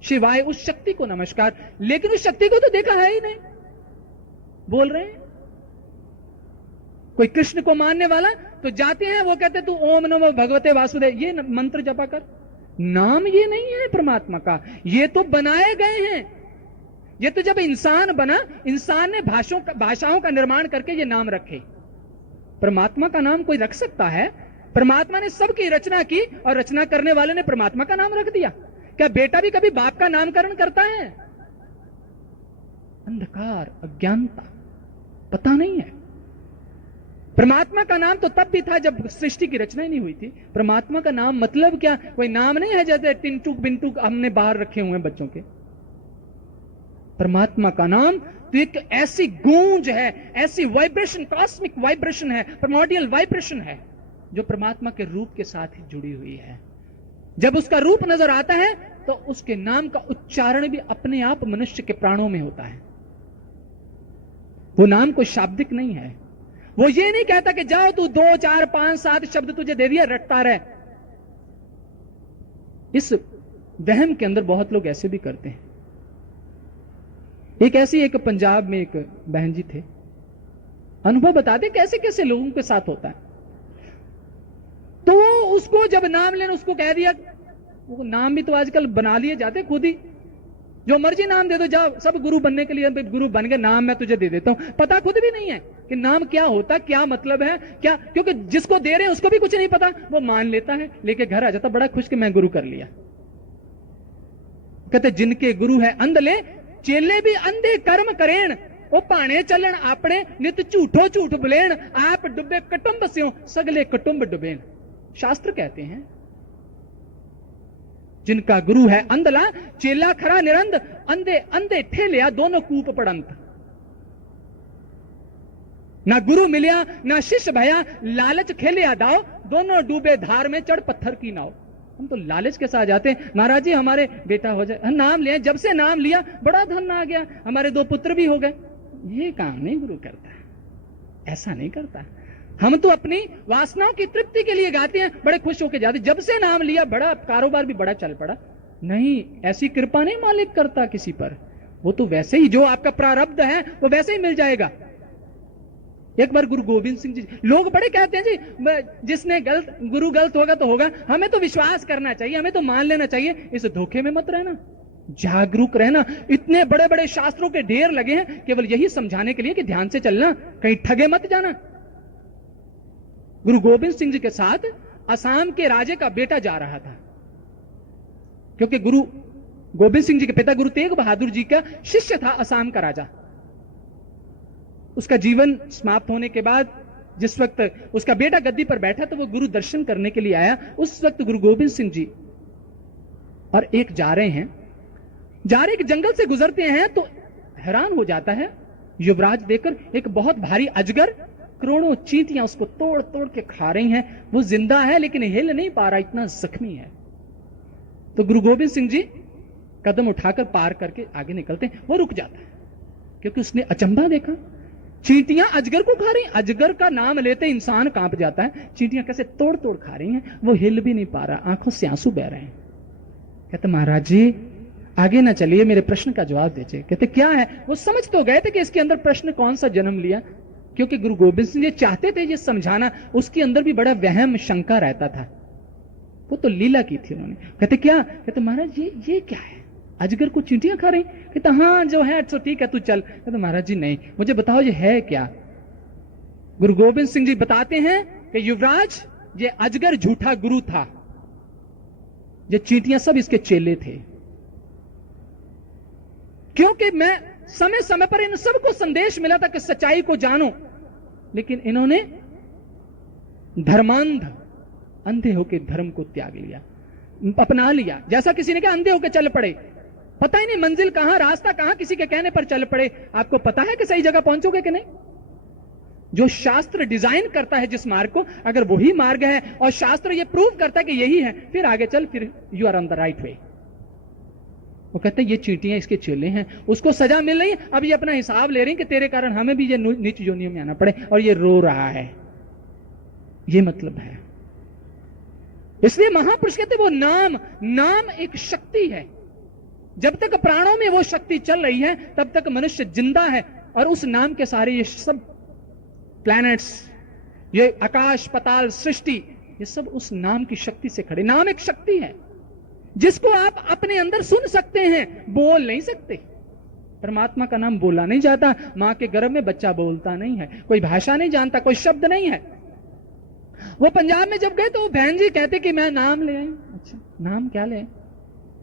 शिवाय उस शक्ति को नमस्कार। लेकिन उस शक्ति को तो देखा है ही नहीं, बोल रहे हैं। कोई कृष्ण को मानने वाला तो जाते हैं, वो कहते तू ओम नमो भगवते वासुदेव, ये मंत्र जपा कर। नाम ये नहीं है परमात्मा का, ये तो बनाए गए हैं। ये तो जब इंसान बना, इंसान ने भाषाओं का निर्माण करके ये नाम रखे। परमात्मा का नाम कोई रख सकता है? परमात्मा ने सबकी रचना की और रचना करने वाले ने परमात्मा का नाम रख दिया। क्या बेटा भी कभी बाप का नामकरण करता है? अंधकार, अज्ञानता, पता नहीं है। परमात्मा का नाम तो तब भी था जब सृष्टि की रचना ही नहीं हुई थी। परमात्मा का नाम मतलब क्या? कोई नाम नहीं है जैसे टिंटुक बिंटुक हमने बाहर रखे हुए हैं बच्चों के। परमात्मा का नाम तो एक ऐसी गूंज है, ऐसी वाइब्रेशन, कॉस्मिक वाइब्रेशन है, प्राइमोर्डियल वाइब्रेशन है, जो परमात्मा के रूप के साथ ही जुड़ी हुई है। जब उसका रूप नजर आता है तो उसके नाम का उच्चारण भी अपने आप मनुष्य के प्राणों में होता है। वो नाम कोई शाब्दिक नहीं है। वो ये नहीं कहता कि जाओ तू 2 4 5 7 शब्द तुझे दे दिया, रटता रहे। इस वहम के अंदर बहुत लोग ऐसे भी करते हैं। एक पंजाब में एक बहन जी थे, अनुभव बताते कैसे कैसे लोगों के साथ होता है। तो उसको जब नाम लेना, उसको कह दिया, वो नाम भी तो आजकल बना लिए जाते खुद ही, जो मर्जी नाम दे दो, जाओ सब गुरु बनने के लिए गुरु बन गए, नाम मैं तुझे दे देता हूं। पता खुद भी नहीं है कि नाम क्या होता, क्या मतलब है, क्या, क्योंकि जिसको दे रहे हैं उसको भी कुछ नहीं पता। वो मान लेता है, लेके घर आ जाता बड़ा खुश कि मैं गुरु कर लिया। कहते जिनके गुरु है अंधले, चेले भी अंधे कर्म करेण, वो पाने चलन आपने, नित झूठो झूठ बुलेण, आप डुबे कुटुंब स्यों, सगले कुटुंब डुबेन। शास्त्र कहते हैं जिनका गुरु है अंधला, चेला खरा निरंद, अंधे अंधे ठेलिया, दोनों कूप पड़ंत। ना गुरु मिलिया ना शिष्य भया, लालच खेलिया दाव, दोनों डूबे धार में चढ़ पत्थर की नाव। हम तो लालच के साथ जाते हैं, महाराज जी हमारे बेटा हो जाए, नाम लिया, जब से नाम लिया बड़ा धन आ गया, हमारे 2 पुत्र भी हो गए। ये काम नहीं गुरु करता, ऐसा नहीं करता। हम तो अपनी वासनाओं की तृप्ति के लिए गाते हैं, बड़े खुश होकर जाते, जब से नाम लिया बड़ा कारोबार भी बड़ा चल पड़ा। नहीं, ऐसी कृपा नहीं मालिक करता किसी पर। वो तो वैसे ही जो आपका प्रारब्ध है वो वैसे ही मिल जाएगा। एक बार गुरु गोविंद सिंह जी, लोग बड़े कहते हैं जी जिसने गुरु गलत होगा तो होगा, हमें तो विश्वास करना चाहिए, हमें तो मान लेना चाहिए। इस धोखे में मत रहना, जागरूक रहना। इतने बड़े बड़े शास्त्रों के ढेर लगे हैं केवल यही समझाने के लिए कि ध्यान से चलना, कहीं ठगे मत जाना। गुरु गोविंद सिंह जी के साथ असम के राजे का बेटा जा रहा था, क्योंकि गुरु गोविंद सिंह जी के पिता गुरु तेग बहादुर जी का शिष्य था असम का राजा। उसका जीवन समाप्त होने के बाद जिस वक्त उसका बेटा गद्दी पर बैठा तो वो गुरु दर्शन करने के लिए आया। उस वक्त गुरु गोविंद सिंह जी और एक जा रहे एक जंगल से गुजरते हैं तो हैरान हो जाता है युवराज देखकर, एक बहुत भारी अजगर, करोड़ों चींटियां उसको तोड़ तोड़ के खा रही हैं। वो जिंदा है लेकिन हिल नहीं पा रहा, इतना जख्मी है। तो गुरु गोविंद सिंह जी कदम उठाकर पार करके आगे निकलते हैं। वो रुक जाता है क्योंकि उसने अचंभा देखा, चींटियां अजगर को खा रही। अजगर का नाम लेते इंसान कांप जाता है, चींटियां कैसे तोड़ तोड़ खा रही हैं। वो हिल भी नहीं पा रहा, आंखों से आंसू बह रहे हैं। कहते महाराज जी आगे ना चलिए, मेरे प्रश्न का जवाब दीजिए। कहते क्या है? वो समझ तो गए थे कि इसके अंदर प्रश्न कौन सा जन्म लिया, क्योंकि गुरु गोविंद सिंह जी चाहते थे ये समझाना, उसके अंदर भी बड़ा वहम शंका रहता था। वो तो लीला की थी उन्होंने। कहते क्या? कहते महाराज ये क्या है, अजगर को चींटियां खा रही? कहते हाँ जो है तो ठीक है तू चल। कहते महाराज जी नहीं, मुझे बताओ ये है क्या। गुरु गोविंद सिंह जी बताते हैं कि युवराज ये अजगर झूठा गुरु था, ये चींटियां सब इसके चेले थे। क्योंकि मैं समय समय पर इन सबको संदेश मिला था कि सच्चाई को जानो, लेकिन इन्होंने धर्मांध अंधे होकर धर्म को त्याग लिया, अपना लिया। जैसा किसी ने कहा अंधे होकर चल पड़े, पता ही नहीं मंजिल कहां, रास्ता कहां, किसी के कहने पर चल पड़े। आपको पता है कि सही जगह पहुंचोगे कि नहीं? जो शास्त्र डिजाइन करता है जिस मार्ग को, अगर वही मार्ग है और शास्त्र ये प्रूव करता है कि यही है, फिर आगे चल, फिर you are on the right way. वो कहते हैं ये चींटियां इसके चेले हैं, उसको सजा मिल रही है, अब ये अपना हिसाब ले रही कि तेरे कारण हमें भी ये नीच योनियों में आना पड़े, और ये रो रहा है। ये मतलब है। इसलिए महापुरुष कहते वो नाम एक शक्ति है। जब तक प्राणों में वो शक्ति चल रही है तब तक मनुष्य जिंदा है, और उस नाम के सारे ये सब प्लैनेट्स, ये आकाश पताल सृष्टि, ये सब उस नाम की शक्ति से खड़े। नाम एक शक्ति है जिसको आप अपने अंदर सुन सकते हैं, बोल नहीं सकते। परमात्मा का नाम बोला नहीं जाता, मां के गर्भ में बच्चा बोलता नहीं है, कोई भाषा नहीं जानता, कोई शब्द नहीं है। वो पंजाब में जब गए तो वो बहन जी कहते कि मैं नाम ले आई। अच्छा नाम क्या ले?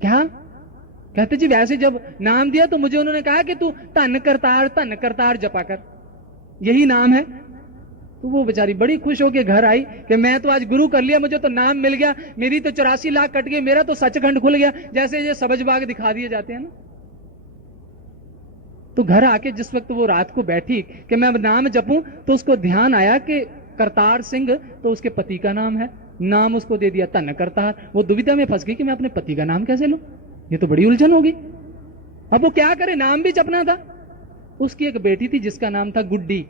क्या कहते जी? वैसे जब नाम दिया तो मुझे उन्होंने कहा कि तू धन करतार जपा कर, यही नाम है। तो वो बेचारी बड़ी खुश होकर घर आई कि मैं तो आज गुरु कर लिया, मुझे तो नाम मिल गया, मेरी तो 84 लाख कट गए, मेरा तो सचखंड खुल गया, जैसे ये सबज बाग दिखा दिए जाते हैं ना। तो घर आके जिस वक्त वो रात को बैठी कि मैं अब नाम जपूं, तो उसको ध्यान आया कि करतार सिंह तो उसके पति का नाम है, नाम उसको दे दिया धन करतार। वो दुविधा में फंस गई कि मैं अपने पति का नाम कैसे लूं, ये तो बड़ी उलझन होगी। अब वो क्या करे, नाम भी जपना था। उसकी एक बेटी थी जिसका नाम था गुड्डी।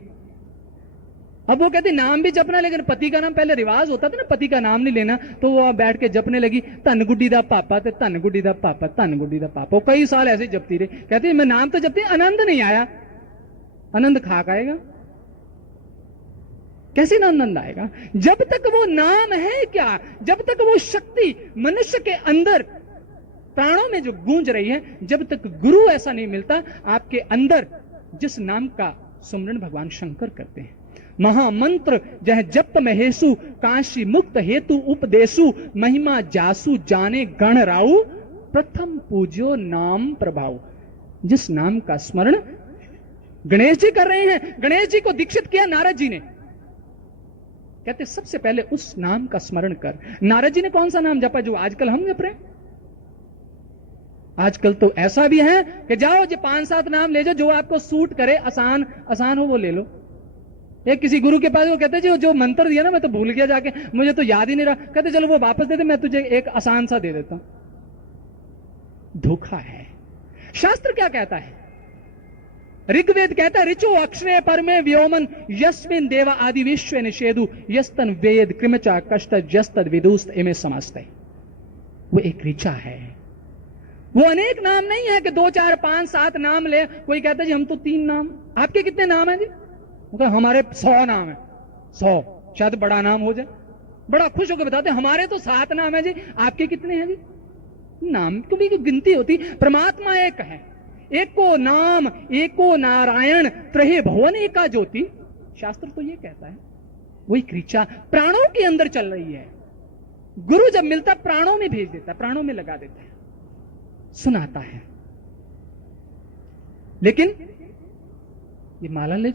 अब वो कहती नाम भी जपना, लेकिन पति का नाम, पहले रिवाज होता था ना पति का नाम नहीं लेना, तो वो बैठ के जपने लगी धन गुड्डी दा पापा, ते धन गुड्डी दा पापा, धन गुड्डी दा पापा। वो कई साल ऐसे जपती रही। कहती मैं नाम तो जपती, आनंद नहीं आया। आनंद खाक आएगा, कैसे ना आनंद आएगा? जब तक वो नाम है क्या, जब तक वो शक्ति मनुष्य के अंदर प्राणों में जो गूंज रही है, जब तक गुरु ऐसा नहीं मिलता आपके अंदर, जिस नाम का सुमरन भगवान शंकर करते हैं। महामंत्र जह जप महेशु, काशी मुक्त हेतु उपदेशु, महिमा जासु जाने गण राउ, प्रथम पूज्यो नाम प्रभाव। जिस नाम का स्मरण गणेश जी कर रहे हैं, गणेश जी को दीक्षित किया नारद जी ने। कहते सबसे पहले उस नाम का स्मरण कर। नारद जी ने कौन सा नाम जपा जो आजकल हम जप रहे हैं? आजकल तो ऐसा भी है कि जाओ जो 5-7 नाम ले जाओ, जो आपको सूट करे, आसान हो वो ले लो। एक किसी गुरु के पास वो कहते जी जो मंत्र दिया ना मैं तो भूल गया जाके, मुझे तो याद ही नहीं रहा। कहते चलो वो वापस दे दे, मैं तुझे एक आसान सा दे देता हूं। धोखा है। शास्त्र क्या कहता है? ऋग्वेद कहता है ऋचो अक्षरे परमे व्योमन यस्मिन देवा आदि विश्व निषेधु यस्तन वेद कृमचा कष्ट जस्तद विदुस्त इमे समस्ते। वो एक ऋचा है, वो अनेक नाम नहीं है कि 2, 4, 5, 7 नाम ले। कोई कहता जी हम तो 3 नाम। आपके कितने नाम है जी? वो कहा हमारे 100 नाम है, 100, शायद बड़ा नाम हो जाए। बड़ा खुश होकर बताते हमारे तो 7 नाम है जी, आपके कितने हैं जी? नाम की भी गिनती होती। परमात्मा एक है, एको नाम एको नारायण त्रहे भुवन एका ज्योति। शास्त्र तो ये कहता है। वही क्रीचा प्राणों के अंदर चल रही है। गुरु जब मिलता प्राणों में भेज देता है, प्राणों में लगा देता है, सुनाता है। लेकिन ये माला ले